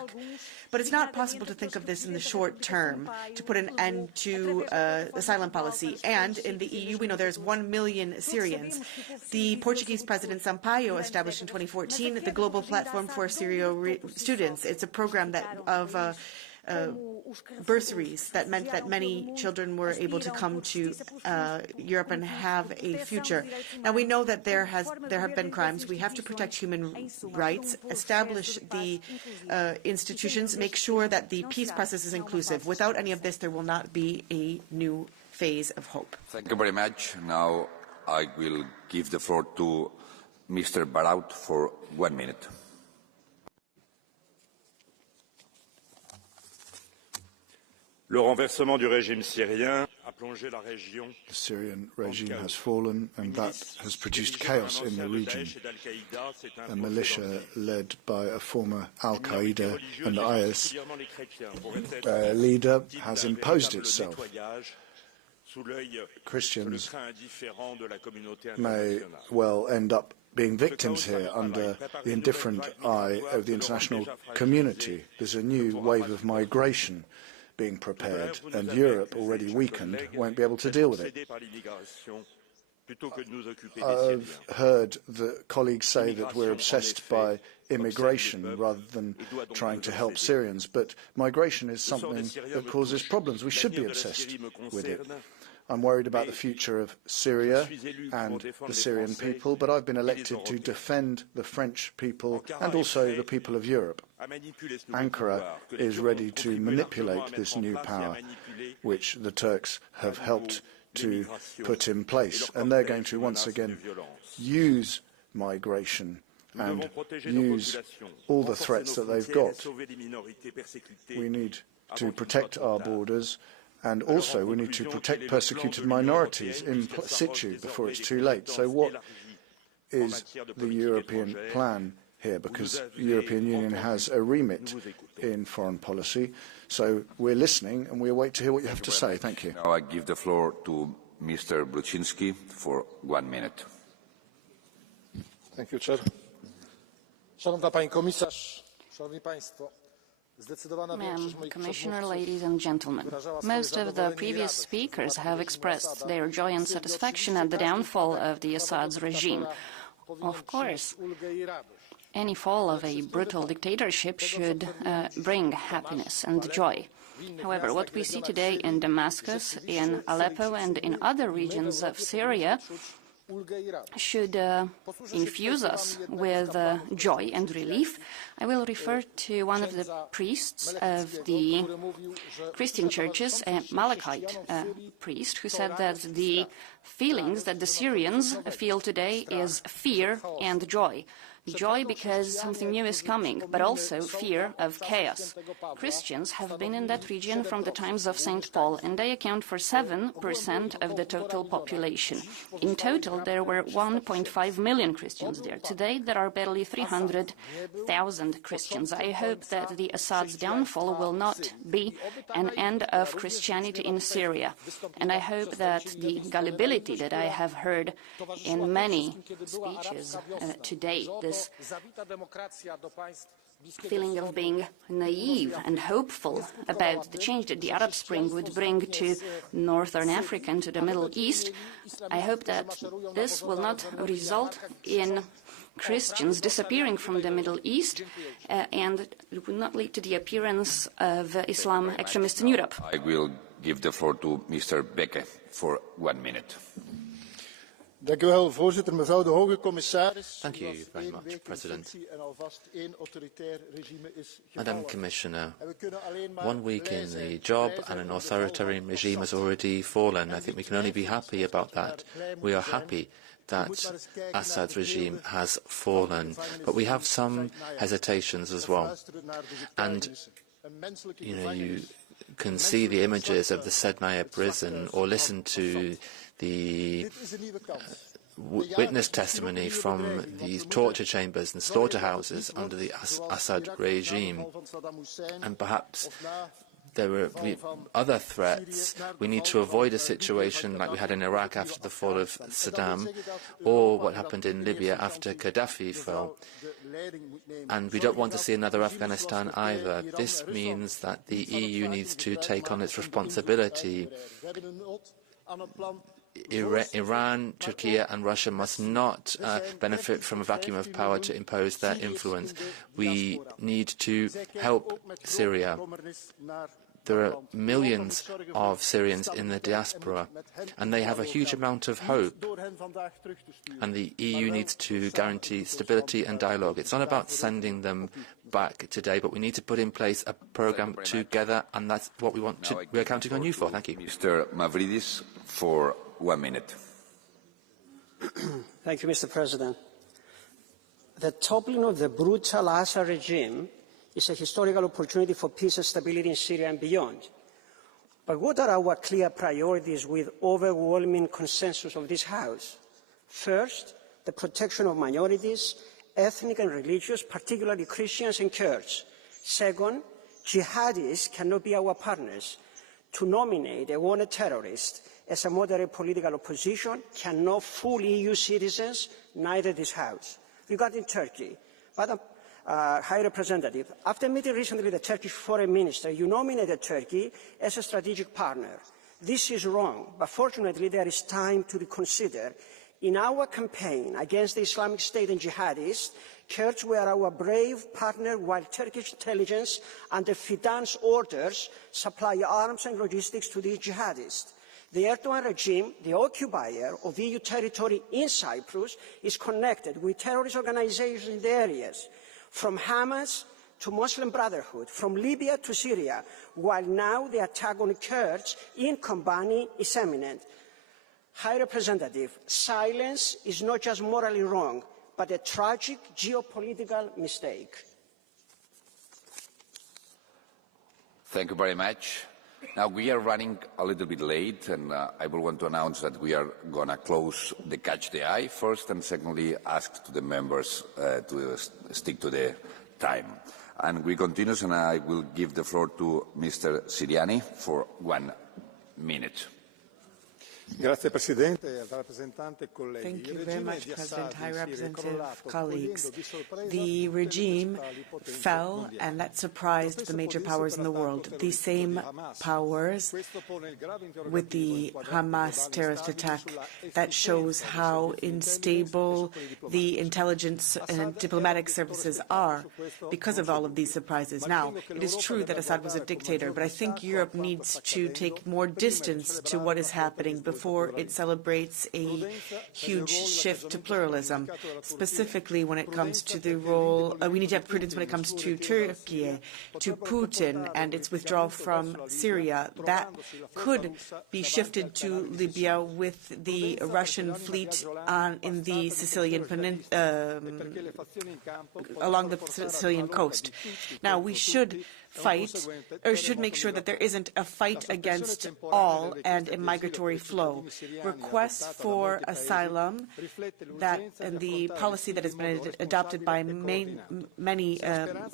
But it's not possible to think of this in the short term, to put an end to asylum policy. And in the EU, we know there's 1 million Syrians. The Portuguese President Sampaio established in 2014 the Global Platform for Syrio Students. It's a program of bursaries that meant that many children were able to come to Europe and have a future. Now, we know that there have been crimes. We have to protect human rights, establish the institutions, make sure that the peace process is inclusive. Without any of this, there will not be a new phase of hope. Thank you very much. Now I will give the floor to Mr. Baraut for 1 minute. Le renversement du régime syrien a plongé la région. The Syrian regime has fallen, and that has produced chaos in the region. A militia led by a former al-Qaeda and IS leader has imposed itself. Christians may well end up being victims here under the indifferent eye of the international community. There's a new wave of migration being prepared, and Europe, already weakened, won't be able to deal with it. I've heard the colleagues say that we're obsessed by immigration rather than trying to help Syrians, but migration is something that causes problems. We should be obsessed with it. I'm worried about the future of Syria and the Syrian people, but I've been elected to defend the French people and also the people of Europe. Ankara is ready to manipulate this new power, which the Turks have helped to put in place, and they're going to once again use migration and use all the threats that they've got. We need to protect our borders, and also we need to protect persecuted minorities in situ before it's too late. So what is the European plan here? Because the European Union has a remit in foreign policy. So we're listening and we await to hear what you have to say. Thank you. Now I give the floor to Mr. Bruczynski for 1 minute. Thank you, Chair. Szanowna Pani Komisarz, Szanowni Państwo, Ma'am, Commissioner, ladies and gentlemen, most of the previous speakers have expressed their joy and satisfaction at the downfall of the Assad's regime. Of course, any fall of a brutal dictatorship should bring happiness and joy. However, what we see today in Damascus, in Aleppo, and in other regions of Syria should infuse us with joy and relief. I will refer to one of the priests of the Christian churches, a Malachite priest, who said that the feelings that the Syrians feel today is fear and joy. Joy because something new is coming, but also fear of chaos. Christians have been in that region from the times of St. Paul, and they account for 7% of the total population. In total, there were 1.5 million Christians there. Today, there are barely 300,000 Christians. I hope that the Assad's downfall will not be an end of Christianity in Syria. And I hope that the gullibility that I have heard in many speeches today, this feeling of being naive and hopeful about the change that the Arab Spring would bring to Northern Africa and to the Middle East, I hope that this will not result in Christians disappearing from the Middle East and it will not lead to the appearance of Islam extremists in Europe. I will give the floor to Mr. Beke for 1 minute. Dank u wel, voorzitter. Mevrouw de hoge commissaris. Thank you very much, President. Madam Commissioner, 1 week in the job and an authoritarian regime has already fallen. I think we can only be happy about that. We are happy that Assad's regime has fallen, but we have some hesitations as well. And, you can see the images of the Sednaya prison or listen to the witness testimony from these torture chambers and slaughterhouses under the Assad regime. And perhaps there will be other threats. We need to avoid a situation like we had in Iraq after the fall of Saddam, or what happened in Libya after Gaddafi fell. And we don't want to see another Afghanistan either. This means that the EU needs to take on its responsibility. Iran, Turkey and Russia must not benefit from a vacuum of power to impose their influence. We need to help Syria. There are millions of Syrians in the diaspora, and they have a huge amount of hope. And the EU needs to guarantee stability and dialogue. It's not about sending them back today, but we need to put in place a programme together, and that's what we want to. We're counting on you for. Thank you. Mr. Mavridis, for 1 minute. Thank you, Mr. President. The toppling of the brutal Assad regime is a historical opportunity for peace and stability in Syria and beyond. But what are our clear priorities with overwhelming consensus of this House? First, the protection of minorities, ethnic and religious, particularly Christians and Kurds. Second, jihadists cannot be our partners. To nominate a wanted terrorist as a moderate political opposition cannot fool EU citizens, neither this House. Regarding Turkey, Madam High Representative, after meeting recently the Turkish Foreign Minister, you nominated Turkey as a strategic partner. This is wrong, but fortunately there is time to reconsider. In our campaign against the Islamic State and jihadists, Kurds were our brave partner while Turkish intelligence under Fidan's orders supply arms and logistics to these jihadists. The Erdogan regime, the occupier of EU territory in Cyprus, is connected with terrorist organizations in the areas, from Hamas to Muslim Brotherhood, from Libya to Syria, while now the attack on Kurds in Kobani is imminent. High Representative, silence is not just morally wrong, but a tragic geopolitical mistake. Thank you very much. Now we are running a little bit late, and I will want to announce that we are going to close the Catch the Eye first, and secondly ask to the members to stick to the time. And we continue, and I will give the floor to Mr. Siriani for 1 minute. Thank you very much, President, High Representative, colleagues. The regime fell, and that surprised the major powers in the world. These same powers, with the Hamas terrorist attack, that shows how unstable the intelligence and diplomatic services are because of all of these surprises. Now, it is true that Assad was a dictator, but I think Europe needs to take more distance to what is happening before therefore it celebrates a huge shift to pluralism, specifically when it comes to the role, we need to have prudence when it comes to Turkey, to Putin and its withdrawal from Syria. That could be shifted to Libya with the Russian fleet in the Sicilian along the Sicilian coast. Now, we should fight, or should make sure that there isn't a fight against all and a migratory flow. Requests for asylum and the policy that has been adopted by many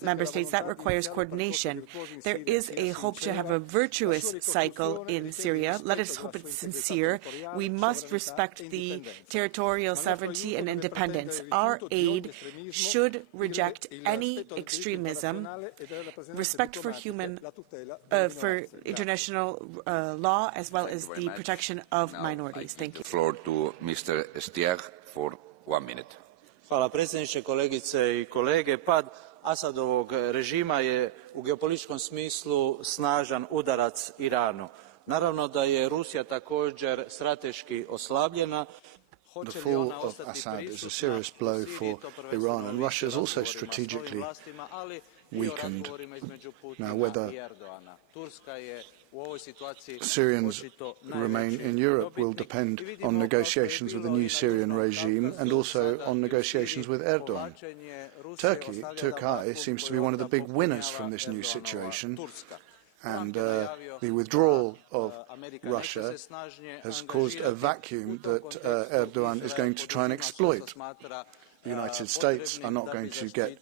member states, that requires coordination. There is a hope to have a virtuous cycle in Syria. Let us hope it's sincere. We must respect the territorial sovereignty and independence. Our aid should reject any extremism, respect for international law, as well as the protection of minorities. Thank you. Floor to Mr. Stier for 1 minute. Hvala predsjedniče, kolegice I kolege. Pad Asadovog režima je u geopolitičkom smislu snažan udarac Iranu. Naravno da je Rusija također strateški oslabljena. The fall of Assad is a serious blow for Iran, and Russia is also strategically weakened. Now, whether Syrians remain in Europe will depend on negotiations with the new Syrian regime and also on negotiations with Erdogan. Turkey seems to be one of the big winners from this new situation, and the withdrawal of Russia has caused a vacuum that Erdogan is going to try and exploit. The United States are not going to get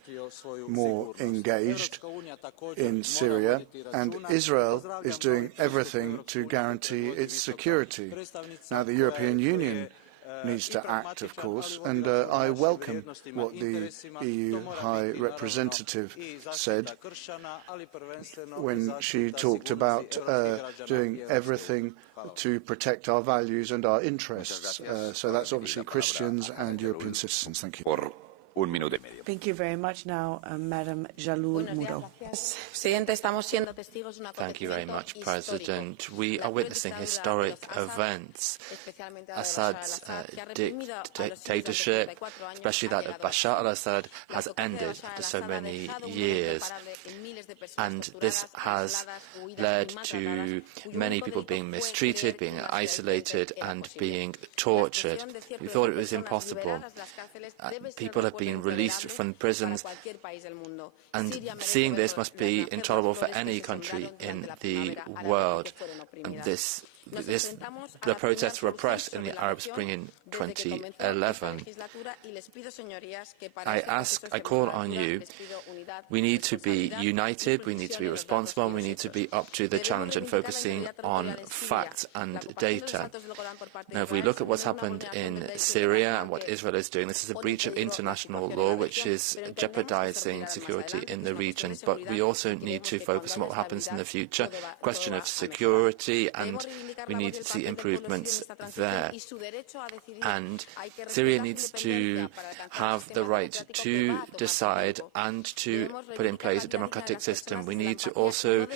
more engaged in Syria, and Israel is doing everything to guarantee its security. Now, the European Union needs to act, of course, and I welcome what the EU High Representative said when she talked about doing everything to protect our values and our interests. So that's obviously Christians and European citizens. Thank you. Thank you very much. Now, Madam Jalul Muro. Thank you very much, President. We are witnessing historic events. Assad's dictatorship, especially that of Bashar al-Assad, has ended after so many years. And this has led to many people being mistreated, being isolated, and being tortured. We thought it was impossible. People have been released from prisons, and seeing this must be intolerable for any country in the world. And the protests were repressed in the Arab Spring in 2011. I call on you, we need to be united, we need to be responsible, and we need to be up to the challenge and focusing on facts and data. Now, if we look at what's happened in Syria and what Israel is doing, this is a breach of international law which is jeopardizing security in the region. But we also need to focus on what happens in the future, question of security, and we need to see improvements there. And Syria needs to have the right to decide and to put in place a democratic system. We need to also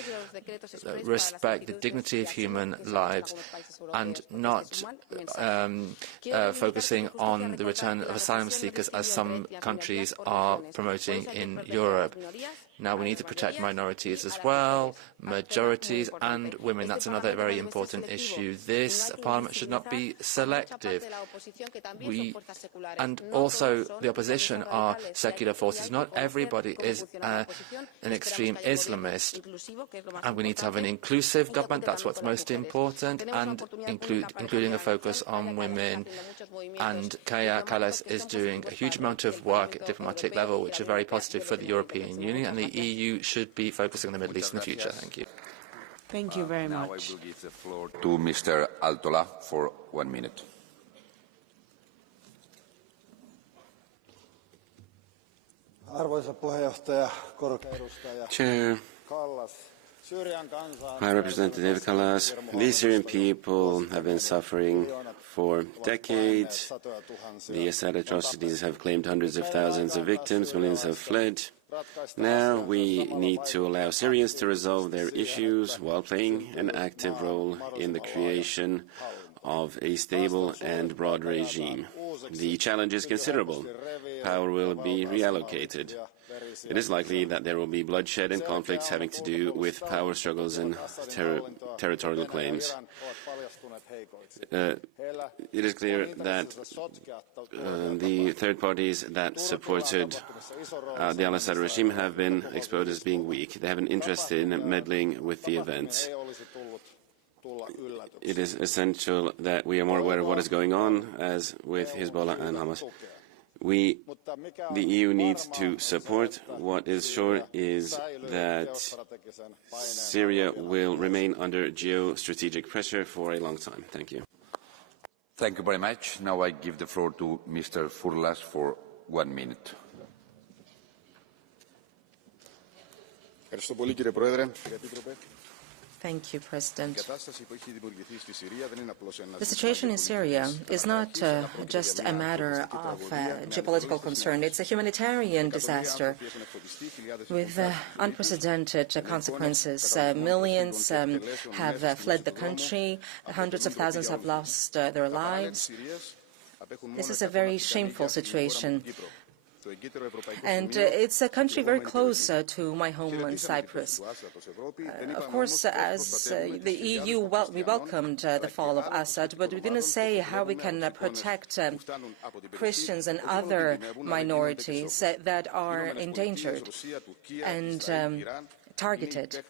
respect the dignity of human lives and not focusing on the return of asylum seekers as some countries are promoting in Europe. Now, we need to protect minorities as well, majorities and women. That's another very important issue. This Parliament should not be selective. And also, the opposition are secular forces. Not everybody is an extreme Islamist. And we need to have an inclusive government. That's what's most important, and including a focus on women. And Kaja Kallas is doing a huge amount of work at diplomatic level, which is very positive for the European Union, and the EU should be focusing on the Middle East in the future. Thank you. Thank you very much. Now I will give the floor to Mr. Altola for 1 minute. Chair, High Representative Kallas, the Syrian people have been suffering for decades. The Assad atrocities have claimed hundreds of thousands of victims, millions have fled. Now we need to allow Syrians to resolve their issues while playing an active role in the creation of a stable and broad regime. The challenge is considerable. Power will be reallocated. It is likely that there will be bloodshed and conflicts having to do with power struggles and territorial claims. It is clear that the third parties that supported the al-Assad regime have been exposed as being weak. They have an interest in meddling with the events. It is essential that we are more aware of what is going on, as with Hezbollah and Hamas. The EU needs to support. What is sure is that Syria will remain under geostrategic pressure for a long time. Thank you. Thank you very much. Now I give the floor to Mr. Furlas for 1 minute. Thank you, President. The situation in Syria is not just a matter of geopolitical concern. It's a humanitarian disaster with unprecedented consequences. Millions have fled the country. Hundreds of thousands have lost their lives. This is a very shameful situation. And it's a country very close to my homeland, Cyprus. Of course, as the EU, we welcomed the fall of Assad, but we didn't say how we can protect Christians and other minorities that are endangered and targeted.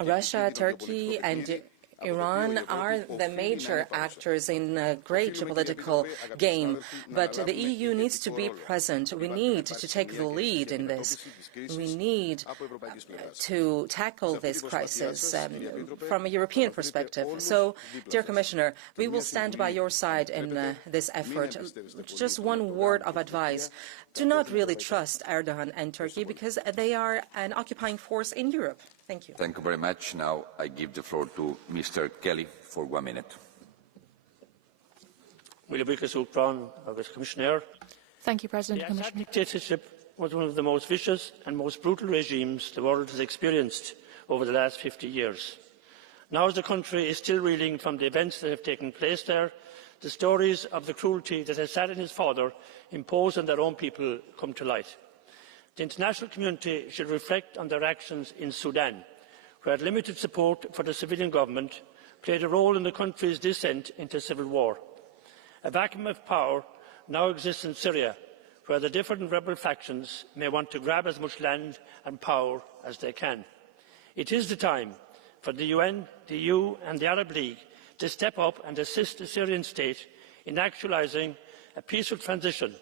Russia, Turkey, and Iran are the major actors in a great geopolitical game, but the EU needs to be present. We need to take the lead in this. We need to tackle this crisis from a European perspective. So, dear Commissioner, we will stand by your side in this effort. Just one word of advice. Do not really trust Erdogan and Turkey because they are an occupying force in Europe. Thank you. Thank you very much. Now I give the floor to Mr. Kelly for 1 minute. Thank you, President. The Assad dictatorship was one of the most vicious and most brutal regimes the world has experienced over the last 50 years. Now, as the country is still reeling from the events that have taken place there, the stories of the cruelty that Assad and his father imposed on their own people come to light. The international community should reflect on their actions in Sudan, where limited support for the civilian government played a role in the country's descent into civil war. A vacuum of power now exists in Syria, where the different rebel factions may want to grab as much land and power as they can. It is the time for the UN, the EU and the Arab League to step up and assist the Syrian state in actualising a peaceful transition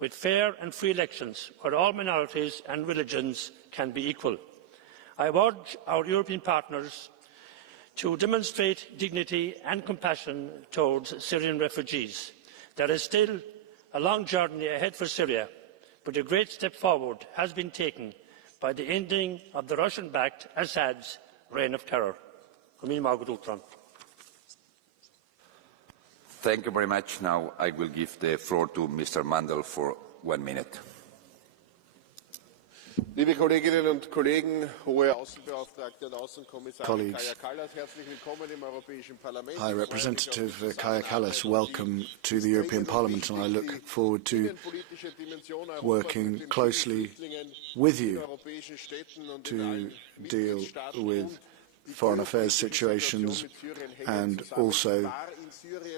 with fair and free elections where all minorities and religions can be equal. I urge our European partners to demonstrate dignity and compassion towards Syrian refugees. There is still a long journey ahead for Syria, but a great step forward has been taken by the ending of the Russian-backed Assad's reign of terror. Thank you very much. Now I will give the floor to Mr. Mandel for 1 minute. Liebe Kolleginnen und Kollegen, hohe Außenbeauftragte und Außenkommissar Kaja Kallas, herzlich willkommen im Europäischen Parlament. High Representative Kaja Kallas, welcome to the European Parliament, and I look forward to working closely with you to deal with foreign affairs situations and also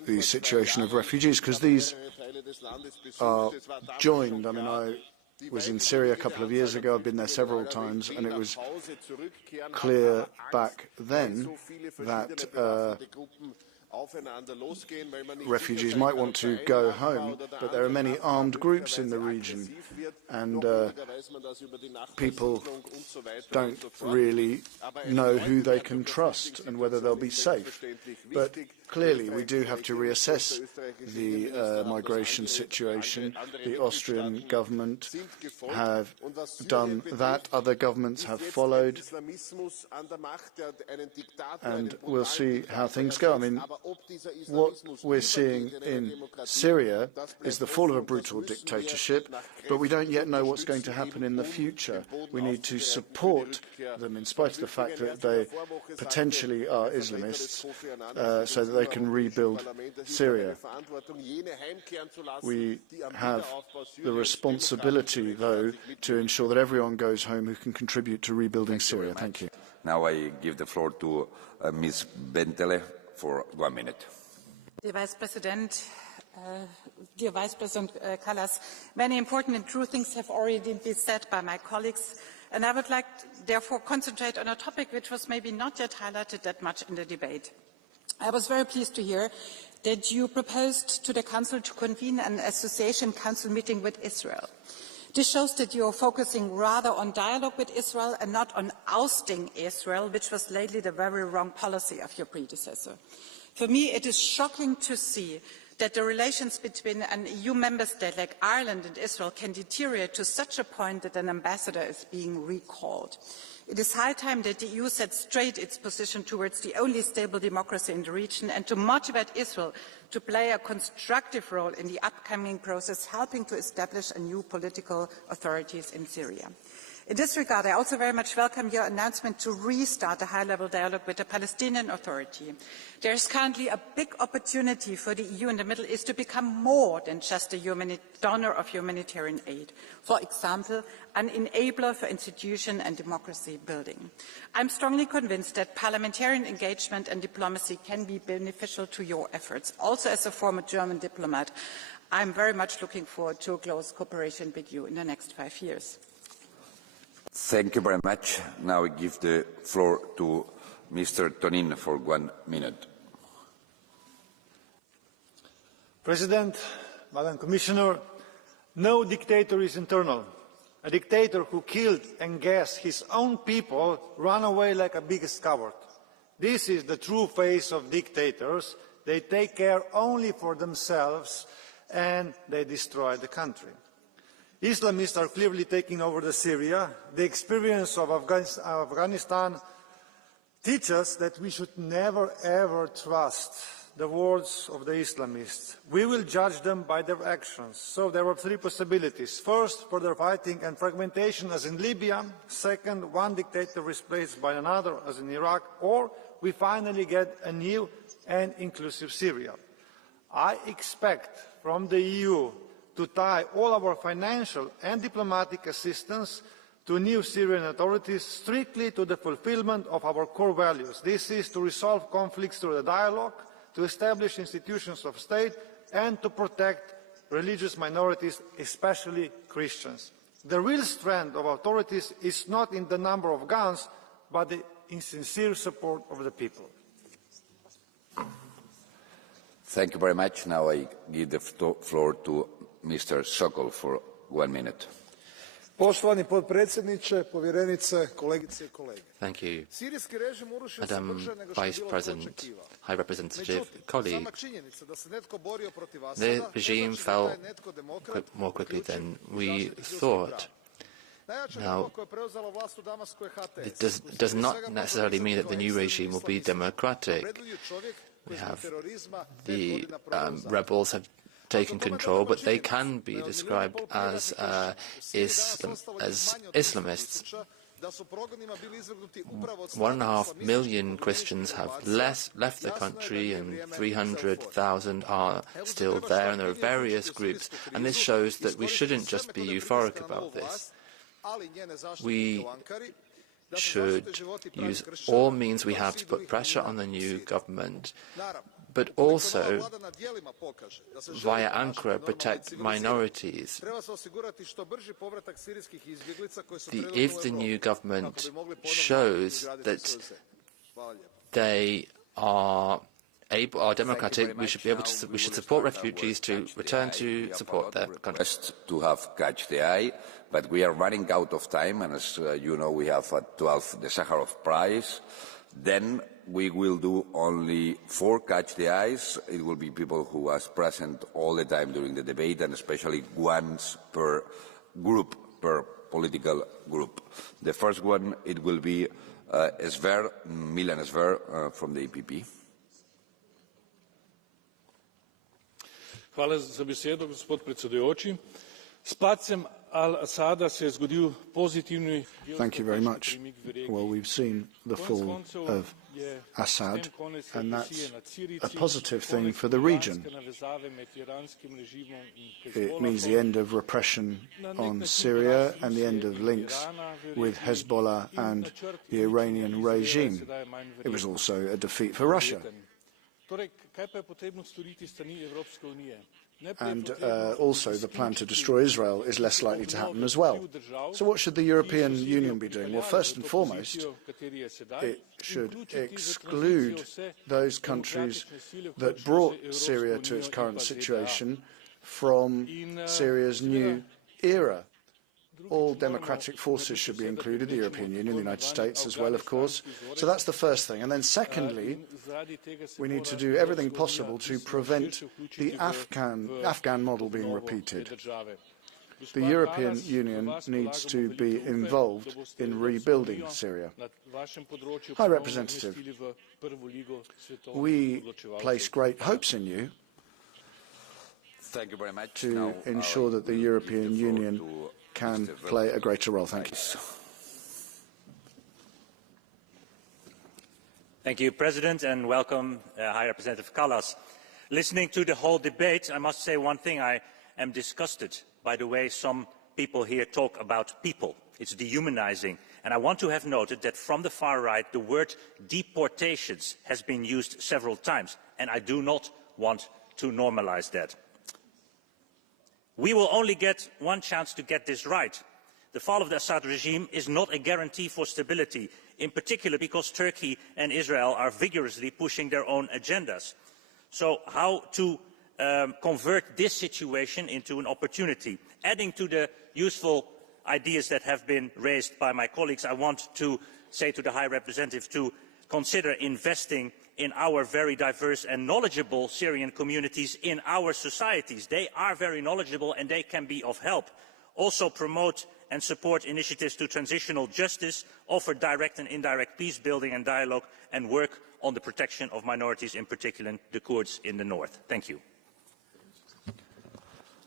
the situation of refugees, because these are joined. I mean, I was in Syria a couple of years ago. I've been there several times, and it was clear back then that refugees might want to go home, but there are many armed groups in the region, and people don't really know who they can trust and whether they'll be safe. But clearly, we do have to reassess the migration situation. The Austrian government have done that. Other governments have followed. And we'll see how things go. I mean, What we're seeing in Syria is the fall of a brutal dictatorship, but we don't yet know what's going to happen in the future. We need to support them in spite of the fact that they potentially are Islamists, so that they can rebuild Syria. We have the responsibility, though, to ensure that everyone goes home who can contribute to rebuilding Syria. Thank you. Now I give the floor to Ms. Bentele for 1 minute. Dear Vice President Kallas, many important and true things have already been said by my colleagues, and I would like, therefore, concentrate on a topic which was maybe not yet highlighted that much in the debate. I was very pleased to hear that you proposed to the Council to convene an Association Council meeting with Israel. This shows that you are focusing rather on dialogue with Israel and not on ousting Israel, which was lately the very wrong policy of your predecessor. For me, it is shocking to see that the relations between an EU member state like Ireland and Israel can deteriorate to such a point that an ambassador is being recalled. It is high time that the EU set straight its position towards the only stable democracy in the region and to motivate Israel to play a constructive role in the upcoming process, helping to establish a new political authorities in Syria. In this regard, I also very much welcome your announcement to restart a high-level dialogue with the Palestinian Authority. There is currently a big opportunity for the EU in the Middle East to become more than just a donor of humanitarian aid. For example, an enabler for institution and democracy building. I'm strongly convinced that parliamentarian engagement and diplomacy can be beneficial to your efforts. Also, as a former German diplomat, I'm very much looking forward to a close cooperation with you in the next 5 years. Thank you very much. Now I give the floor to Mr. Tonin for 1 minute. President, Madam Commissioner, no dictator is internal. A dictator who killed and gassed his own people ran away like a biggest coward. This is the true face of dictators. They take care only for themselves and they destroy the country. Islamists are clearly taking over Syria. The experience of Afghanistan teaches us that we should never ever trust the words of the Islamists. We will judge them by their actions. So there are 3 possibilities. First, further fighting and fragmentation as in Libya. Second, one dictator replaced by another as in Iraq. Or we finally get a new and inclusive Syria. I expect from the EU to tie all our financial and diplomatic assistance to new Syrian authorities strictly to the fulfillment of our core values. This is to resolve conflicts through the dialogue, to establish institutions of state, and to protect religious minorities, especially Christians. The real strength of authorities is not in the number of guns, but in sincere support of the people. Thank you very much. Now I give the floor to Mr. Sokol for 1 minute. Poštovani potpredsjedniče, povjerenice, kolegice I kolege. Thank you. Madam Vice President, High Representative, colleagues, the regime fell more quickly than we thought. Now, it does not necessarily mean that the new regime will be democratic. We have the rebels have taken control, but they can be described as Islamists. 1.5 million Christians have left the country, and 300,000 are still there, and there are various groups, and this shows that we shouldn't just be euphoric about this. We should use all means we have to put pressure on the new government, but also, via Ankara, protect minorities. If the new government shows that they are democratic, we should support refugees to return to support their country. To have catch the eye, but we are running out of time, and as you know, we have at 12 the Sakharov Prize. Then we will do only 4 catch the eyes. It will be people who was present all the time during the debate, and especially once per group, per political group. The first one, it will be Milan Sver from the EPP. Hvala za besedo, gospod predsedujoči. S padcem al-Assada se je zgodil pozitivni. Thank you very much. Well, we've seen the fall of Assad, and that's a positive thing for the region. It means the end of repression on Syria and the end of links with Hezbollah and the Iranian regime. It was also a defeat for Russia. And also the plan to destroy Israel is less likely to happen as well. So what should the European Union be doing? Well, first and foremost, it should exclude those countries that brought Syria to its current situation from Syria's new era. All democratic forces should be included, the European Union, the United States as well, of course. So that's the first thing. And then secondly, we need to do everything possible to prevent the Afghan model being repeated. The European Union needs to be involved in rebuilding Syria. High Representative, we place great hopes in you to ensure that the European Union can play a greater role. Thank you. Thank you, President, and welcome, High Representative Kallas. Listening to the whole debate, I must say one thing. I am disgusted by the way some people here talk about people. It's dehumanizing. And I want to have noted that from the far right, the word deportations has been used several times, and I do not want to normalize that. We will only get one chance to get this right. The fall of the Assad regime is not a guarantee for stability, in particular because Turkey and Israel are vigorously pushing their own agendas. So how to convert this situation into an opportunity? Adding to the useful ideas that have been raised by my colleagues, I want to say to the High Representative to consider investing in our very diverse and knowledgeable Syrian communities in our societies. They are very knowledgeable and they can be of help. Also promote and support initiatives to transitional justice, offer direct and indirect peace building and dialogue, and work on the protection of minorities, in particular the Kurds in the north. Thank you.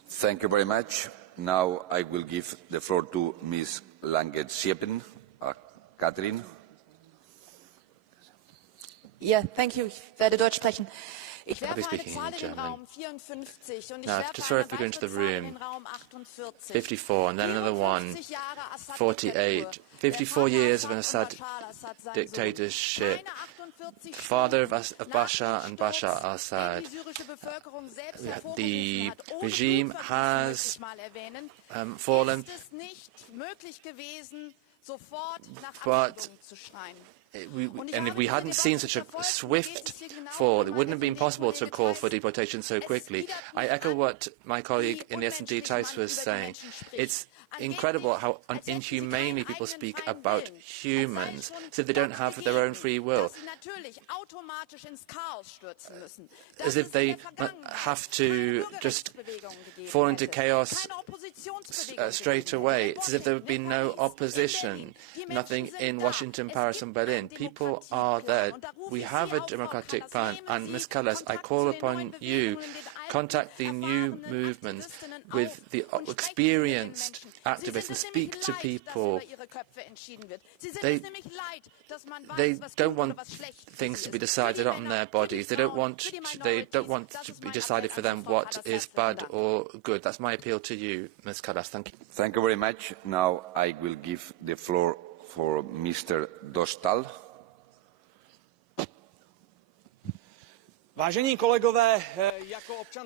Thank you very much. Now I will give the floor to Ms. Langet-Siepen. Katrin. Ja, thank you. Ich werde Deutsch sprechen. Ich I'll be werfe eine speaking Zahl in in den German. Raum, 54, und ich Now, werfe just sorry eine if we go into the weitere Zahl in room, den Raum, 48. 54, and then another one, 48. 54 years of an Assad dictatorship. Father of Bashar and Bashar al-Assad. The regime has fallen, but and if we hadn't seen such a swift fall, it wouldn't have been possible to call for deportation so quickly. I echo what my colleague in the S&D Tice was saying. It's incredible how inhumanely people speak about humans, as if they don't have their own free will, as if they have to just fall into chaos straight away. It's as if there would be no opposition, nothing in Washington, Paris and Berlin. People are there. We have a democratic plan, and Ms. Kallas, I call upon you, contact the new movements with the experienced activists and speak to people. They don't want things to be decided on their bodies. They don't want to be decided for them what is bad or good. That's my appeal to you, Ms. Kallas. Thank you. Thank you very much. Now I will give the floor for Mr. Dostal.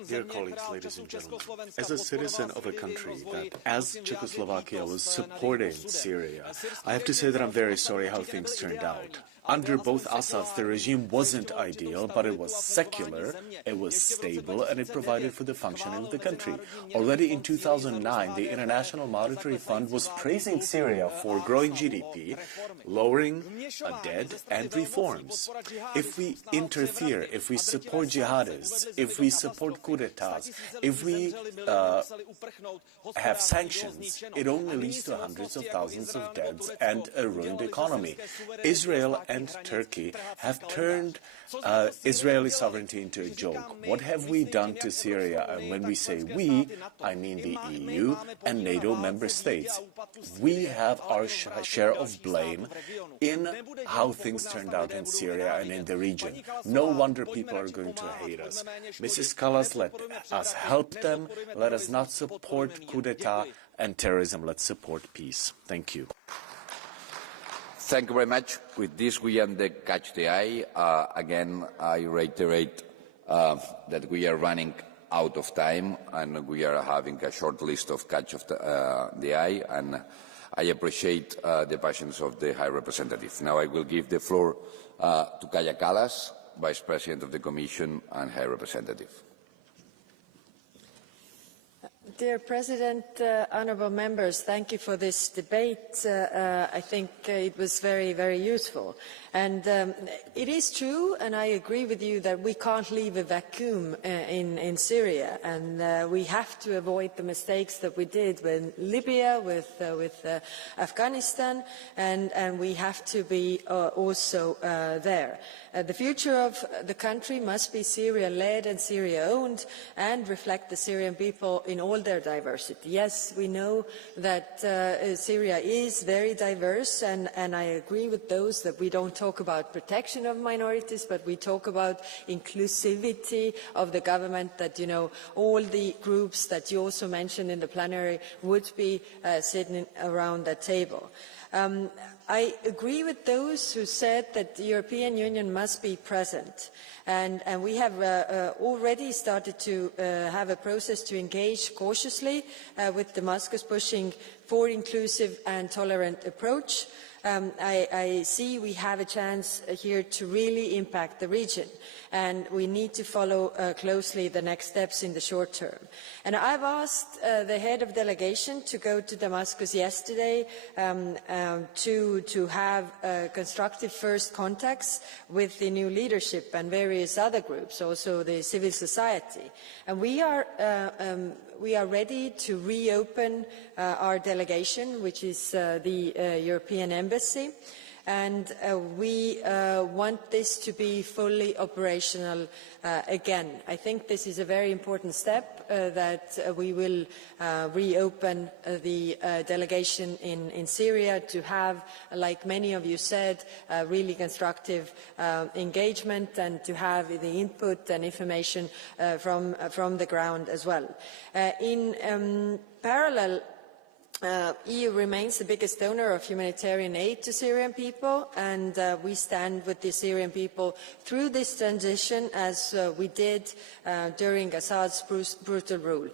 Dear colleagues, ladies and gentlemen, as a citizen of a country that, as Czechoslovakia, was supporting Syria, I have to say that I'm very sorry how things turned out. Under both Assads, the regime wasn't ideal, but it was secular, it was stable, and it provided for the functioning of the country. Already in 2009, the International Monetary Fund was praising Syria for growing GDP, lowering debt, and reforms. If we interfere, if we support jihadists, if we support coup d'etats, if we have sanctions, it only leads to hundreds of thousands of deaths and a ruined economy. Israel and Turkey have turned Israeli sovereignty into a joke. What have we done to Syria? And when we say we, I mean the EU and NATO member states. We have our share of blame in how things turned out in Syria and in the region. No wonder people are going to hate us. Mrs. Kallas, let us help them. Let us not support coup d'etat and terrorism. Let's support peace. Thank you. Thank you very much. With this, we end the Catch the Eye. Again, I reiterate that we are running out of time and we are having a short list of Catch of the Eye, and I appreciate the patience of the High Representative. Now I will give the floor to Kaja Kallas, Vice President of the Commission and High Representative. Dear President, honourable members, thank you for this debate. I think it was very, very useful. And it is true, and I agree with you, that we can't leave a vacuum in Syria, and we have to avoid the mistakes that we did with Libya, with Afghanistan, and we have to be also there. The future of the country must be Syria-led and Syria-owned and reflect the Syrian people in all their diversity. Yes, we know that Syria is very diverse, and I agree with those that we don't talk about protection of minorities, but we talk about inclusivity of the government, that, you know, all the groups that you also mentioned in the plenary would be sitting around that table. I agree with those who said that the European Union must be present, and we have already started to have a process to engage cautiously with Damascus, pushing for inclusive and tolerant approach. I see we have a chance here to really impact the region, and we need to follow closely the next steps in the short term. And I've asked the head of delegation to go to Damascus yesterday to have constructive first contacts with the new leadership and various other groups, also the civil society. And we are ready to reopen our delegation, which is the European Embassy, and we want this to be fully operational again. I think this is a very important step, that we will reopen the delegation in Syria to have, like many of you said, really constructive engagement, and to have the input and information from the ground as well. In parallel, EU remains the biggest donor of humanitarian aid to Syrian people, and we stand with the Syrian people through this transition, as we did during Assad's brutal rule.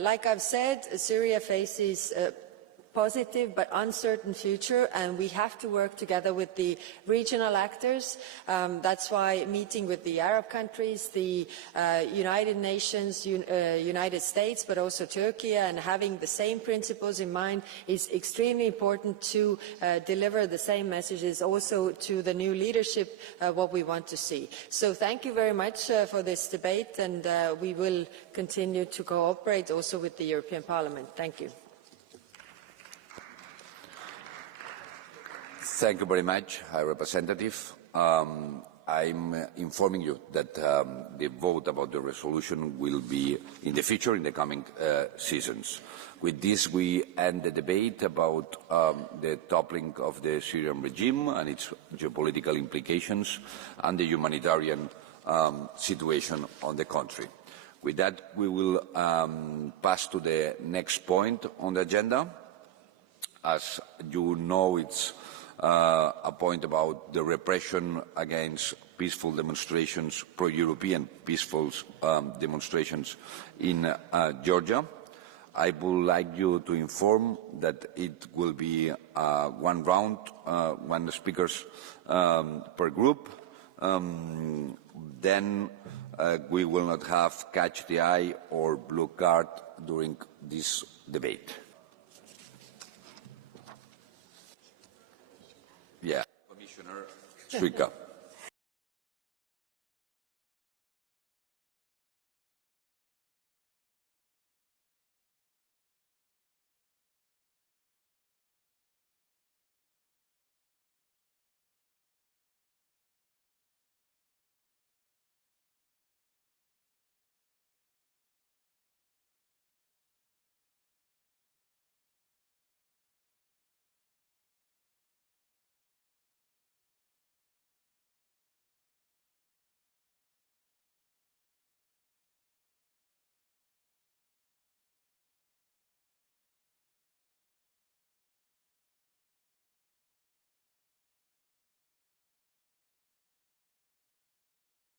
Like I've said, Syria faces positive but uncertain future, and we have to work together with the regional actors. That's why meeting with the Arab countries, the United Nations, United States, but also Turkey, and having the same principles in mind is extremely important to deliver the same messages also to the new leadership, what we want to see. So thank you very much for this debate, and we will continue to cooperate also with the European Parliament. Thank you. Thank you very much, High Representative. I'm informing you that the vote about the resolution will be in the future, in the coming seasons. With this, we end the debate about the toppling of the Syrian regime and its geopolitical implications and the humanitarian situation on the country. With that, we will pass to the next point on the agenda. As you know, it's a point about the repression against peaceful demonstrations, pro-European peaceful demonstrations in Georgia. I would like you to inform that it will be one round, one speakers per group. Then we will not have catch the eye or blue card during this debate. Yeah, Commissioner Suica.